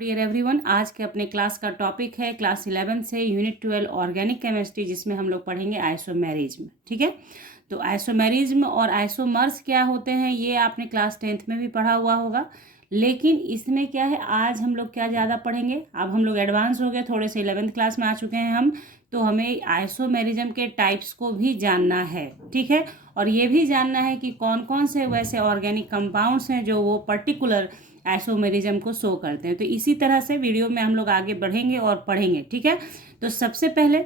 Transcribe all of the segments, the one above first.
Dear everyone, आज के अपने क्लास का टॉपिक है क्लास 11 से यूनिट 12 ऑर्गेनिक केमिस्ट्री, जिसमें हम लोग पढ़ेंगे आइसोमेरिज्म। ठीक है, तो आइसोमेरिज्म और आइसोमर्स क्या होते हैं ये आपने क्लास 10th में भी पढ़ा हुआ होगा। लेकिन इसमें क्या है, आज हम लोग क्या ज़्यादा पढ़ेंगे। अब हम लोग एडवांस हो गए, थोड़े से 11th क्लास में आ चुके हैं हम, तो हमें आइसोमेरिज्म के टाइप्स को भी जानना है। ठीक है, और ये भी जानना है कि कौन कौन से वैसे ऑर्गेनिक कंपाउंड्स हैं जो वो पर्टिकुलर आइसोमेरिज्म को शो करते हैं। तो इसी तरह से वीडियो में हम लोग आगे बढ़ेंगे और पढ़ेंगे। ठीक है, तो सबसे पहले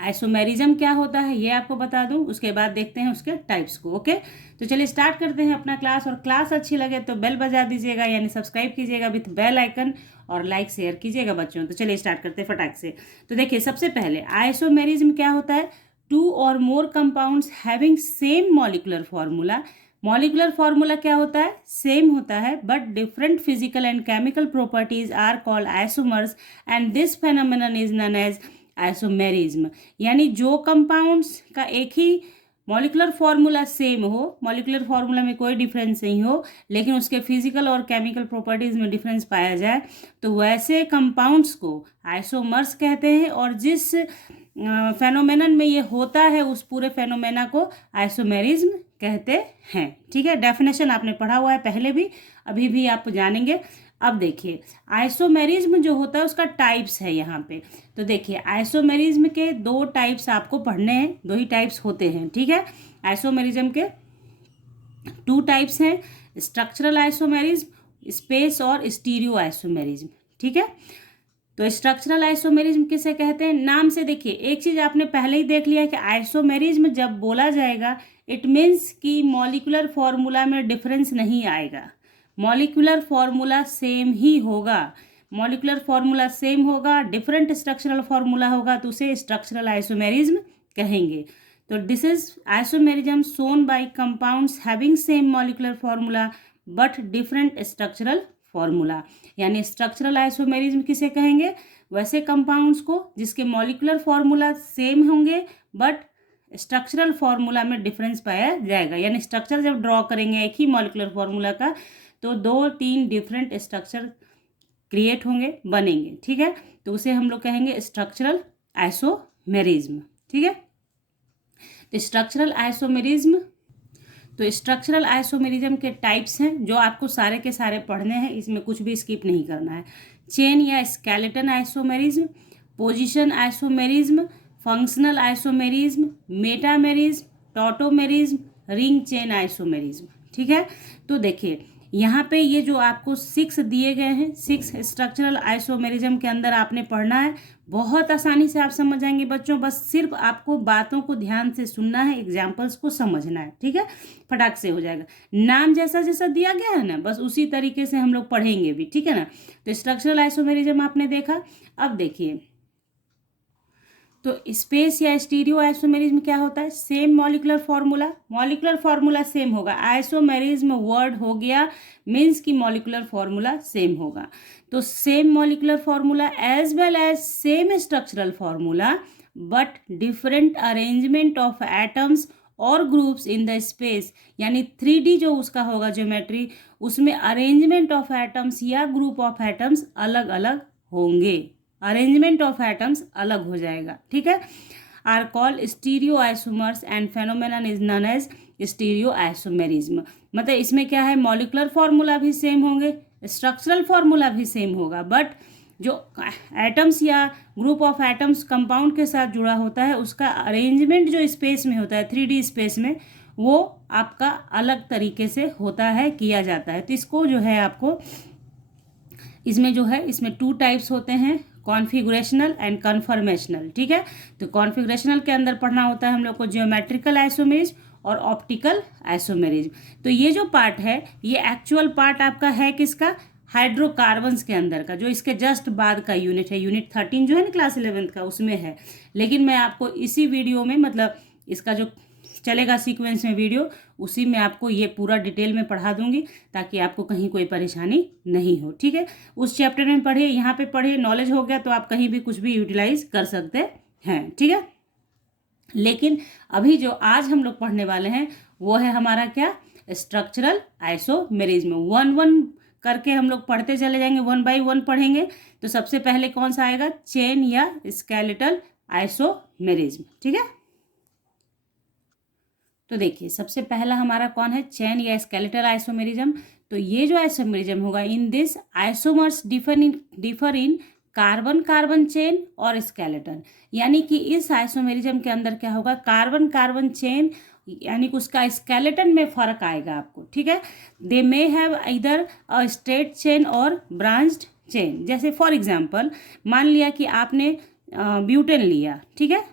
आइसोमेरिज्म क्या होता है ये आपको बता दूं, उसके बाद देखते हैं उसके टाइप्स को। ओके, तो चलिए स्टार्ट करते हैं अपना क्लास। और क्लास अच्छी लगे तो बेल बजा दीजिएगा, यानी सब्सक्राइब कीजिएगा विथ बेल आइकन, और लाइक शेयर कीजिएगा बच्चों। तो चलिए स्टार्ट करते हैं फटाक से। तो देखिए, सबसे पहले आइसोमेरिज्म क्या होता है, 2 और more compounds having same molecular formula. Molecular formula क्या होता है, सेम होता है, but different physical and chemical properties are called isomers, and this phenomenon is known as isomerism. यानी जो कंपाउंड्स का एक ही मॉलिक्यूलर फार्मूला सेम हो, मॉलिक्यूलर फार्मूला में कोई डिफरेंस नहीं हो, लेकिन उसके फिजिकल और केमिकल प्रॉपर्टीज में डिफरेंस पाया जाए, तो वैसे कंपाउंड्स को आइसोमर्स कहते हैं। और जिस फेनोमेनन में ये होता है, उस पूरे फेनोमेना को आइसोमेरिज्म कहते हैं। ठीक है, डेफिनेशन आपने पढ़ा हुआ है पहले भी, अभी भी आप जानेंगे। अब देखिए, आइसोमेरिज्म जो होता है उसका टाइप्स है यहाँ पे। तो देखिए, आइसोमेरिज्म के 2 टाइप्स आपको पढ़ने हैं, 2 ही टाइप्स होते हैं। ठीक है, आइसोमेरिज्म के 2 टाइप्स हैं, स्ट्रक्चरल आइसोमेरिज्म स्पेस और स्टीरियो आइसोमेरिज्म। ठीक है, तो स्ट्रक्चरल आइसोमेरिज्म किसे कहते हैं, नाम से देखिए एक चीज़ आपने पहले ही देख लिया है कि आइसोमेरिज्म जब बोला जाएगा, इट मीन्स कि मॉलिक्यूलर फॉर्मूला में डिफरेंस नहीं आएगा, मॉलिक्यूलर फॉर्मूला सेम ही होगा। मॉलिक्यूलर फॉर्मूला सेम होगा, डिफरेंट स्ट्रक्चरल फॉर्मूला होगा, तो उसे स्ट्रक्चरल आइसोमेरिज्म कहेंगे। तो this is isomerism shown by compounds having same molecular formula but different structural formula. यानी स्ट्रक्चरल आइसोमेरिज्म किसे कहेंगे, वैसे कंपाउंड्स को जिसके मॉलिक्यूलर फॉर्मूला सेम होंगे बट स्ट्रक्चरल फॉर्मूला में डिफरेंस पाया जाएगा। यानी स्ट्रक्चर जब ड्रॉ करेंगे एक ही मॉलिक्यूलर फॉर्मूला का, तो 2-3 डिफरेंट स्ट्रक्चर क्रिएट होंगे, बनेंगे। ठीक है, तो उसे हम लोग कहेंगे स्ट्रक्चरल आइसोमेरिज्म। ठीक है, तो स्ट्रक्चरल आइसोमेरिज्म, तो स्ट्रक्चरल आइसोमेरिज्म के टाइप्स हैं जो आपको सारे के सारे पढ़ने हैं, इसमें कुछ भी स्किप नहीं करना है। चेन या skeleton isomerism, position isomerism, functional isomerism, metamerism, tautomerism, ring chain isomerism. ठीक है, तो देखिए यहाँ पे ये जो आपको 6 दिए गए हैं, 6 स्ट्रक्चरल आइसोमेरिज्म के अंदर आपने पढ़ना है। बहुत आसानी से आप समझ जाएंगे बच्चों, बस सिर्फ आपको बातों को ध्यान से सुनना है, एग्जाम्पल्स को समझना है। ठीक है, फटाक से हो जाएगा। नाम जैसा जैसा दिया गया है ना, बस उसी तरीके से हम लोग पढ़ेंगे भी। ठीक है ना, तो स्ट्रक्चरल आइसोमेरिज्म आपने देखा। अब देखिए, तो स्पेस या स्टीरियो आइसोमेरिज्म क्या होता है, same molecular formula, molecular formula same होगा। आइसोमेरिज्म वर्ड हो गया, मीन्स की मॉलिक्यूलर फॉर्मूला सेम होगा। तो same molecular formula as well as same structural formula but different arrangement of atoms और ग्रुप्स इन द स्पेस। यानी 3D जो उसका होगा ज्योमेट्री, उसमें अरेंजमेंट ऑफ एटम्स या ग्रुप ऑफ एटम्स अलग अलग होंगे, अरेंजमेंट ऑफ एटम्स अलग हो जाएगा। ठीक है, are called stereo isomers and phenomenon is known as stereo isomerism. मतलब इसमें क्या है, मॉलिक्यूलर फॉर्मूला भी सेम होंगे, स्ट्रक्चरल फॉर्मूला भी सेम होगा, बट जो एटम्स या ग्रुप ऑफ एटम्स कंपाउंड के साथ जुड़ा होता है, उसका अरेंजमेंट जो स्पेस में होता है, 3D स्पेस में, वो आपका अलग तरीके से होता है, किया जाता है। तो इसको जो है आपको इसमें जो है, इसमें 2 टाइप्स होते हैं, कॉन्फिगरेशनल एंड कन्फर्मेशनल। ठीक है, तो कॉन्फिगरेशनल के अंदर पढ़ना होता है हम लोग को ज्योमेट्रिकल आइसोमेरिज्म और ऑप्टिकल आइसोमेरिज्म। तो ये जो पार्ट है, ये एक्चुअल पार्ट आपका है किसका, हाइड्रोकार्बन्स के अंदर का, जो इसके जस्ट बाद का यूनिट है, यूनिट 13 जो है ना क्लास 11th का, उसमें है। लेकिन मैं आपको इसी वीडियो में, मतलब इसका जो चलेगा सीक्वेंस में वीडियो, उसी में आपको ये पूरा डिटेल में पढ़ा दूंगी, ताकि आपको कहीं कोई परेशानी नहीं हो। ठीक है, उस चैप्टर में पढ़े, यहाँ पे पढ़े, नॉलेज हो गया तो आप कहीं भी कुछ भी यूटिलाइज कर सकते हैं। ठीक है, लेकिन अभी जो आज हम लोग पढ़ने वाले हैं वो है हमारा क्या, स्ट्रक्चरल आइसोमेरिज्म। 1-1 करके हम लोग पढ़ते चले जाएंगे, 1 बाय 1 पढ़ेंगे। तो सबसे पहले कौन सा आएगा, चेन या स्केलेटल आइसोमेरिज्म, ठीक है। तो देखिए सबसे पहला हमारा कौन है, चेन या स्केलेटल आइसोमेरिज्म। तो ये जो आइसोमेरिज्म होगा, in this isomers differ in carbon carbon chain और स्केलेटन, यानी कि इस आइसोमेरिज्म के अंदर क्या होगा, कार्बन कार्बन चेन यानी कि उसका स्केलेटन में फर्क आएगा आपको, ठीक है। दे मे हैव इधर अ स्ट्रेट चेन और ब्रांच्ड चेन। जैसे फॉर एग्जांपल मान लिया कि आपने ब्यूटेन लिया, ठीक है,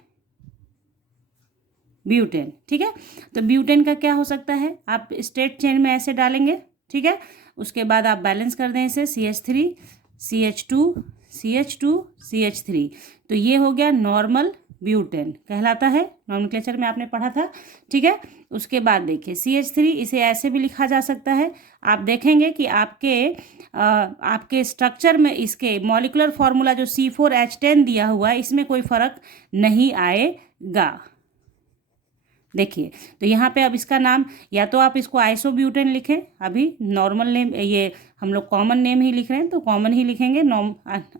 ब्यूटेन, ठीक है। तो ब्यूटेन का क्या हो सकता है, आप स्ट्रेट चेन में ऐसे डालेंगे, ठीक है। उसके बाद आप बैलेंस कर दें इसे, CH3 CH2 CH2 CH3, तो ये हो गया नॉर्मल ब्यूटेन कहलाता है, नॉमेनक्लेचर में आपने पढ़ा था, ठीक है। उसके बाद देखिए CH3, इसे ऐसे भी लिखा जा सकता है। आप देखेंगे कि आपके स्ट्रक्चर में इसके मॉलिक्यूलर फार्मूला जो C4H10 दिया हुआ है, इसमें कोई फर्क नहीं आएगा। देखिए तो यहाँ पे अब इसका नाम, या तो आप इसको आइसोब्यूटेन लिखें, अभी नॉर्मल नेम, ये हम लोग कॉमन नेम ही लिख रहे हैं तो कॉमन ही लिखेंगे,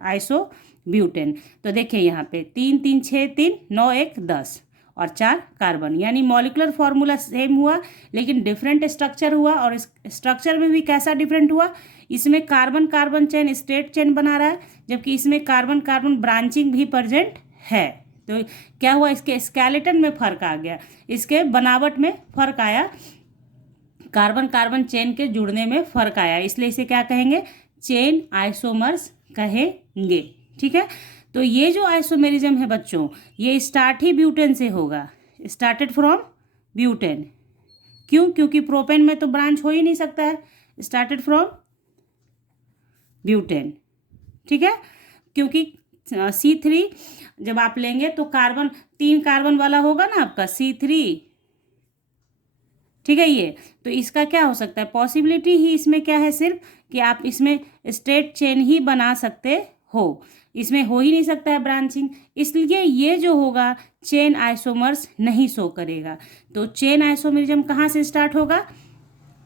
आइसोब्यूटेन। तो देखिए यहाँ पे 3 3 6 3 9 1 10 और 4 कार्बन, यानी मॉलिक्यूलर फार्मूला सेम हुआ लेकिन डिफरेंट स्ट्रक्चर हुआ। और इस स्ट्रक्चर में भी कैसा डिफरेंट हुआ, इसमें carbon carbon chain straight chain बना रहा है, जबकि इसमें कार्बन कार्बन ब्रांचिंग भी प्रेजेंट है। तो क्या हुआ, इसके स्केलेटन में फर्क आ गया, इसके बनावट में फर्क आया, कार्बन कार्बन चेन के जुड़ने में फर्क आया, इसलिए इसे क्या कहेंगे, चेन आइसोमर्स कहेंगे, ठीक है। तो ये जो आइसोमेरिज्म है बच्चों, ये स्टार्ट ही ब्यूटेन से होगा, स्टार्टेड फ्रॉम ब्यूटेन। क्यों, क्योंकि प्रोपेन में तो ब्रांच हो ही नहीं सकता है, स्टार्टेड फ्रॉम ब्यूटेन, ठीक है। क्योंकि C3 जब आप लेंगे तो कार्बन 3 कार्बन वाला होगा ना आपका C3, ठीक है। ये तो इसका क्या हो सकता है, पॉसिबिलिटी ही इसमें क्या है, सिर्फ कि आप इसमें स्ट्रेट चेन ही बना सकते हो, इसमें हो ही नहीं सकता है ब्रांचिंग, इसलिए ये जो होगा चेन आइसोमर्स नहीं शो करेगा। तो चेन आइसोमेरिज्म कहाँ से स्टार्ट होगा,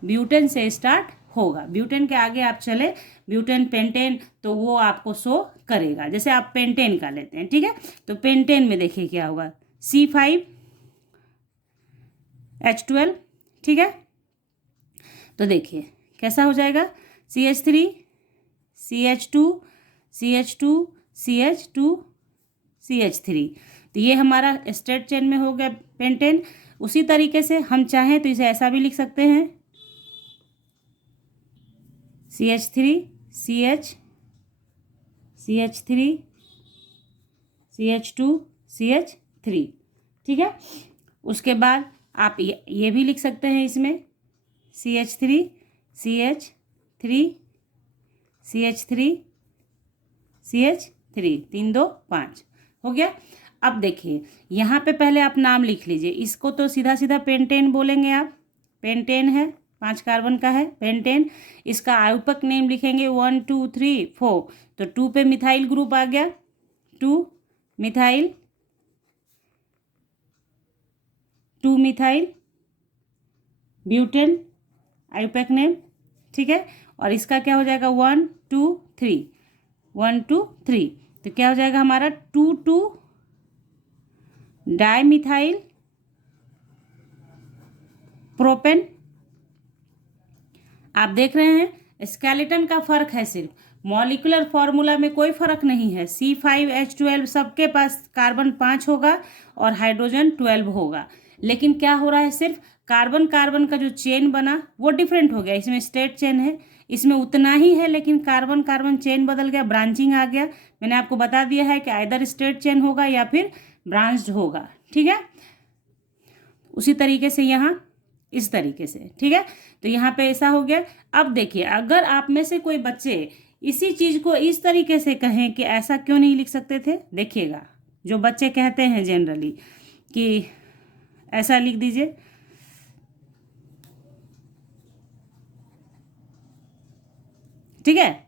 ब्यूटेन से स्टार्ट होगा। ब्यूटेन के आगे आप चले, ब्यूटेन पेंटेन, तो वो आपको शो करेगा। जैसे आप पेंटेन का लेते हैं, ठीक है, तो पेंटेन में देखिए क्या होगा, C5H12, ठीक है। तो देखिए कैसा हो जाएगा, CH3 CH2 CH2 CH2 CH3, तो ये हमारा स्ट्रेट चेन में हो गया पेंटेन। उसी तरीके से हम चाहें तो इसे ऐसा भी लिख सकते हैं, CH3 CH3 CH2 CH3, ठीक है। उसके बाद आप ये भी लिख सकते हैं इसमें, CH3 CH3 CH3 CH3, 3 2 5 हो गया। अब देखिए यहाँ पे पहले आप नाम लिख लीजिए, इसको तो सीधा सीधा पेंटेन बोलेंगे आप, पेंटेन है, 5 कार्बन का है पेंटेन। इसका आयुपक नेम लिखेंगे 1 2 3 4, तो 2 पे मिथाइल ग्रुप आ गया, 2 मिथाइल ब्यूटेन आयुपक नेम, ठीक है। और इसका क्या हो जाएगा, 1 2 3 1 2 3, तो क्या हो जाएगा हमारा 2 2 डाइमिथाइल प्रोपेन। आप देख रहे हैं स्केलेटन का फर्क है, सिर्फ मॉलिक्यूलर फॉर्मूला में कोई फर्क नहीं है। C5H12 सबके पास कार्बन 5 होगा और हाइड्रोजन 12 होगा, लेकिन क्या हो रहा है, सिर्फ कार्बन कार्बन का जो चेन बना वो डिफरेंट हो गया। इसमें स्ट्रेट चेन है, इसमें उतना ही है, लेकिन कार्बन कार्बन चेन बदल गया, ब्रांचिंग आ गया। मैंने आपको बता दिया है कि आइदर स्ट्रेट चेन होगा या फिर ब्रांच्ड होगा, ठीक है। उसी तरीके से यहाँ इस तरीके से, ठीक है। तो यहाँ पे ऐसा हो गया। अब देखिए अगर आप में से कोई बच्चे इसी चीज़ को इस तरीके से कहें कि ऐसा क्यों नहीं लिख सकते थे, देखिएगा जो बच्चे कहते हैं जनरली कि ऐसा लिख दीजिए, ठीक है,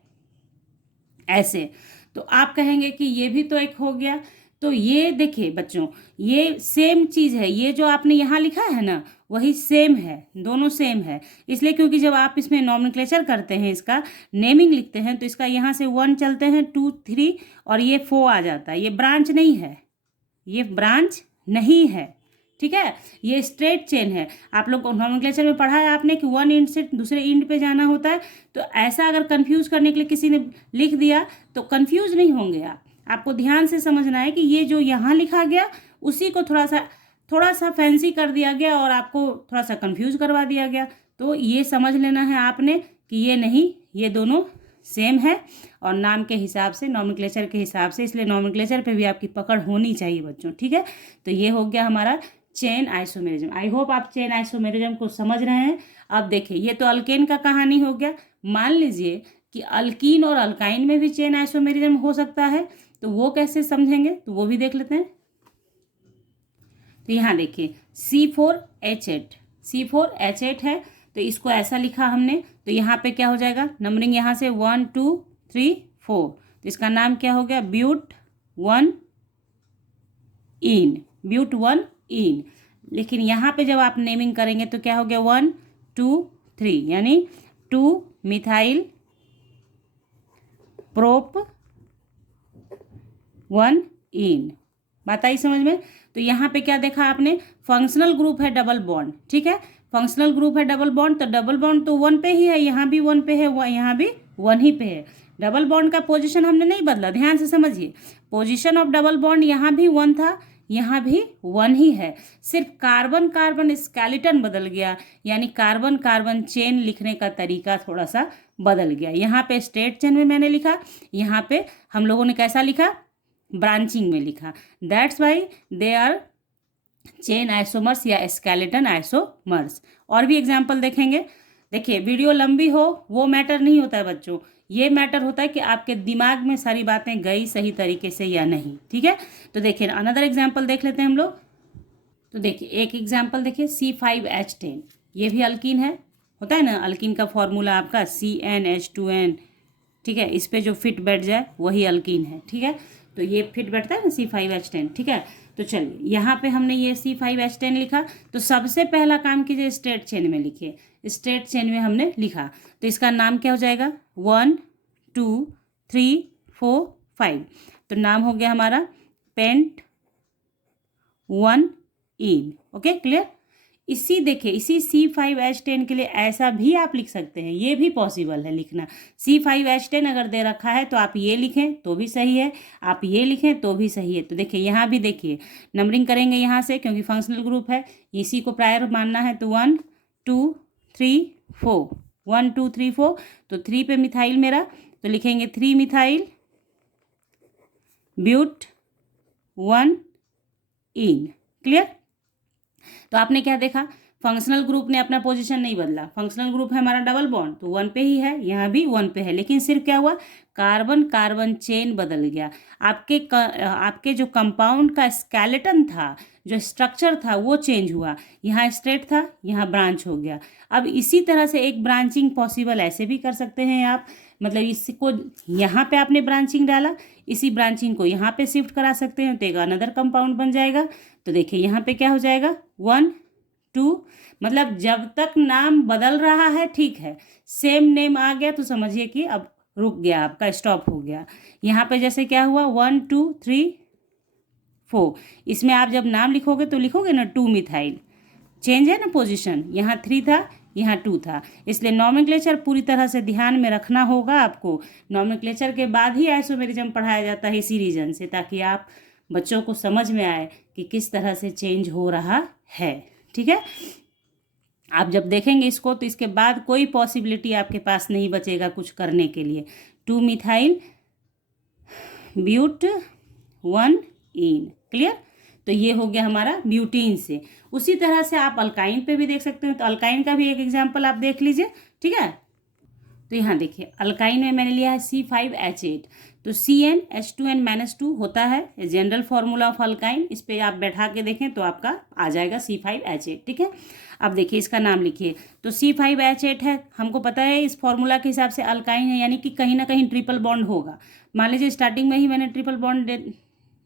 ऐसे, तो आप कहेंगे कि ये भी तो एक हो गया। तो ये देखिए बच्चों, ये सेम चीज़ है, ये जो आपने यहाँ लिखा है ना, वही सेम है, दोनों सेम है। इसलिए क्योंकि जब आप इसमें नॉमेनक्लेचर करते हैं, इसका नेमिंग लिखते हैं, तो इसका यहाँ से 1 चलते हैं, 2 3 और ये 4 आ जाता है। ये ब्रांच नहीं है, ये ब्रांच नहीं है, ठीक है, ये स्ट्रेट चेन है। आप लोग को नॉमेनक्लेचर में पढ़ा है आपने कि वन इंड से दूसरे इंड पे जाना होता है। तो ऐसा अगर कंफ्यूज करने के लिए किसी ने लिख दिया तो कंफ्यूज नहीं होंगे आप। आपको ध्यान से समझना है कि ये जो यहाँ लिखा गया उसी को थोड़ा सा फैंसी कर दिया गया और आपको थोड़ा सा कंफ्यूज करवा दिया गया। तो ये समझ लेना है आपने कि ये नहीं, ये दोनों सेम है और नाम के हिसाब से, नॉमेनक्लेचर के हिसाब से, इसलिए नॉमेनक्लेचर पे भी आपकी पकड़ होनी चाहिए बच्चों, ठीक है। तो ये हो गया हमारा चेन आइसोमेरिज्म। आई होप आप चेन आइसोमेरिज्म को समझ रहे हैं। अब देखिए, ये तो अल्केन का कहानी हो गया। मान लीजिए कि अल्कीन और अल्काइन में भी चेन आइसोमेरिज्म हो सकता है, तो वो कैसे समझेंगे, तो वो भी देख लेते हैं। तो यहाँ देखिए C4H8, C4H8 है, तो इसको ऐसा लिखा हमने। तो यहाँ पे क्या हो जाएगा, नंबरिंग यहाँ से 1 2 3 4, तो इसका नाम क्या हो गया, ब्यूट 1 इन, ब्यूट 1 इन। लेकिन यहाँ पे जब आप नेमिंग करेंगे तो क्या हो गया, 1 2 3, यानी 2 मिथाइल प्रोप 1 इन। बात आई समझ में। तो यहाँ पे क्या देखा आपने, फंक्शनल ग्रुप है डबल बॉन्ड, ठीक है, फंक्शनल ग्रुप है डबल बॉन्ड, तो डबल बॉन्ड तो 1 पे ही है, यहाँ भी 1 पे है, यहाँ भी 1 ही पे है। डबल बॉन्ड का पोजीशन हमने नहीं बदला, ध्यान से समझिए। पोजीशन ऑफ डबल बॉन्ड यहाँ भी 1 था, यहाँ भी 1 ही है, सिर्फ कार्बन कार्बन स्केलेटन बदल गया, यानी कार्बन कार्बन चेन लिखने का तरीका थोड़ा सा बदल गया। यहाँ पे स्ट्रेट चेन में मैंने लिखा, यहाँ पे हम लोगों ने कैसा लिखा, ब्रांचिंग में लिखा। That's why they are chain isomers या स्केलेटन आइसोमर्स। और भी एग्जाम्पल देखेंगे। देखिए, वीडियो लंबी हो वो मैटर नहीं होता है बच्चों, ये मैटर होता है कि आपके दिमाग में सारी बातें गई सही तरीके से या नहीं, ठीक है। तो देखिए अनदर एग्जाम्पल देख लेते हैं हम लोग। तो देखिए एक एग्जाम्पल देखिए, C5H10, ये भी अल्कीन है, होता है ना, अल्कीन का फॉर्मूला आपका CnH2n, ठीक है, इस पे जो फिट बैठ जाए वही अल्कीन है, ठीक है। तो ये फिट बैठता है ना C5H10, ठीक है। तो चलिए यहाँ पे हमने ये C5H10 लिखा, तो सबसे पहला काम कीजिए स्ट्रेट चेन में लिखिए। स्ट्रेट चेन में हमने लिखा, तो इसका नाम क्या हो जाएगा, 1 2 3 4 5, तो नाम हो गया हमारा पेंट 1 इन। Okay, clear. इसी देखिए, इसी C5H10 के लिए ऐसा भी आप लिख सकते हैं, ये भी पॉसिबल है लिखना। C5H10 अगर दे रखा है तो आप ये लिखें तो भी सही है, आप ये लिखें तो भी सही है। तो देखिए यहाँ भी देखिए, नंबरिंग करेंगे यहाँ से, क्योंकि फंक्शनल ग्रुप है, इसी को प्रायर मानना है। तो 1 2 3 4, 1 2 3 4, तो 3 पे मिथाइल मेरा, तो लिखेंगे 3 मिथाइल ब्यूट 1 इन। क्लियर। तो आपने क्या देखा, फंक्शनल ग्रुप ने अपना पोजीशन नहीं बदला, फंक्शनल ग्रुप है हमारा डबल बॉन्ड, तो 1 पे ही है, यहाँ भी 1 पे है, लेकिन सिर्फ क्या हुआ, कार्बन कार्बन चेन बदल गया। आपके जो कंपाउंड का स्केलेटन था, जो स्ट्रक्चर था, वो चेंज हुआ। यहाँ स्ट्रेट था, यहाँ ब्रांच हो गया। अब इसी तरह से एक ब्रांचिंग पॉसिबल ऐसे भी कर सकते हैं आप, मतलब इसको यहाँ पे आपने ब्रांचिंग डाला, इसी ब्रांचिंग को यहाँ पे शिफ्ट करा सकते हैं, तो एक अनदर कंपाउंड बन जाएगा। तो देखिए यहाँ पे क्या हो जाएगा, 1 2, मतलब जब तक नाम बदल रहा है ठीक है, सेम नेम आ गया तो समझिए कि अब रुक गया, आपका स्टॉप हो गया। यहाँ पे जैसे क्या हुआ, 1 2 3 4, इसमें आप जब नाम लिखोगे तो लिखोगे ना 2 मिथाइल, चेंज है ना पोजीशन, यहाँ 3 था, यहाँ 2 था, इसलिए नॉमेनक्लेचर पूरी तरह से ध्यान में रखना होगा आपको। नॉमेनक्लेचर के बाद ही आइसोमेरिज्म पढ़ाया जाता है इसी रीजन से, ताकि आप बच्चों को समझ में आए कि किस तरह से चेंज हो रहा है, ठीक है। आप जब देखेंगे इसको तो इसके बाद कोई पॉसिबिलिटी आपके पास नहीं बचेगा कुछ करने के लिए। 2 मिथाइल ब्यूट 1 इन। क्लियर। तो ये हो गया हमारा ब्यूटीन से। उसी तरह से आप अल्काइन पे भी देख सकते हैं, तो अल्काइन का भी एक एग्जाम्पल आप देख लीजिए, ठीक है। तो यहाँ देखिए, अल्काइन में मैंने लिया है C5H8, तो CnH2n-2 होता है जनरल फार्मूला ऑफ अल्काइन। इस पे आप बैठा के देखें तो आपका आ जाएगा C5H8, ठीक है। अब देखिए इसका नाम लिखिए, तो C5H8 है, हमको पता है इस फार्मूला के हिसाब से अल्काइन है, यानी कि कहीं ना कहीं ट्रिपल बॉन्ड होगा। मान लीजिए स्टार्टिंग में ही मैंने ट्रिपल बॉन्ड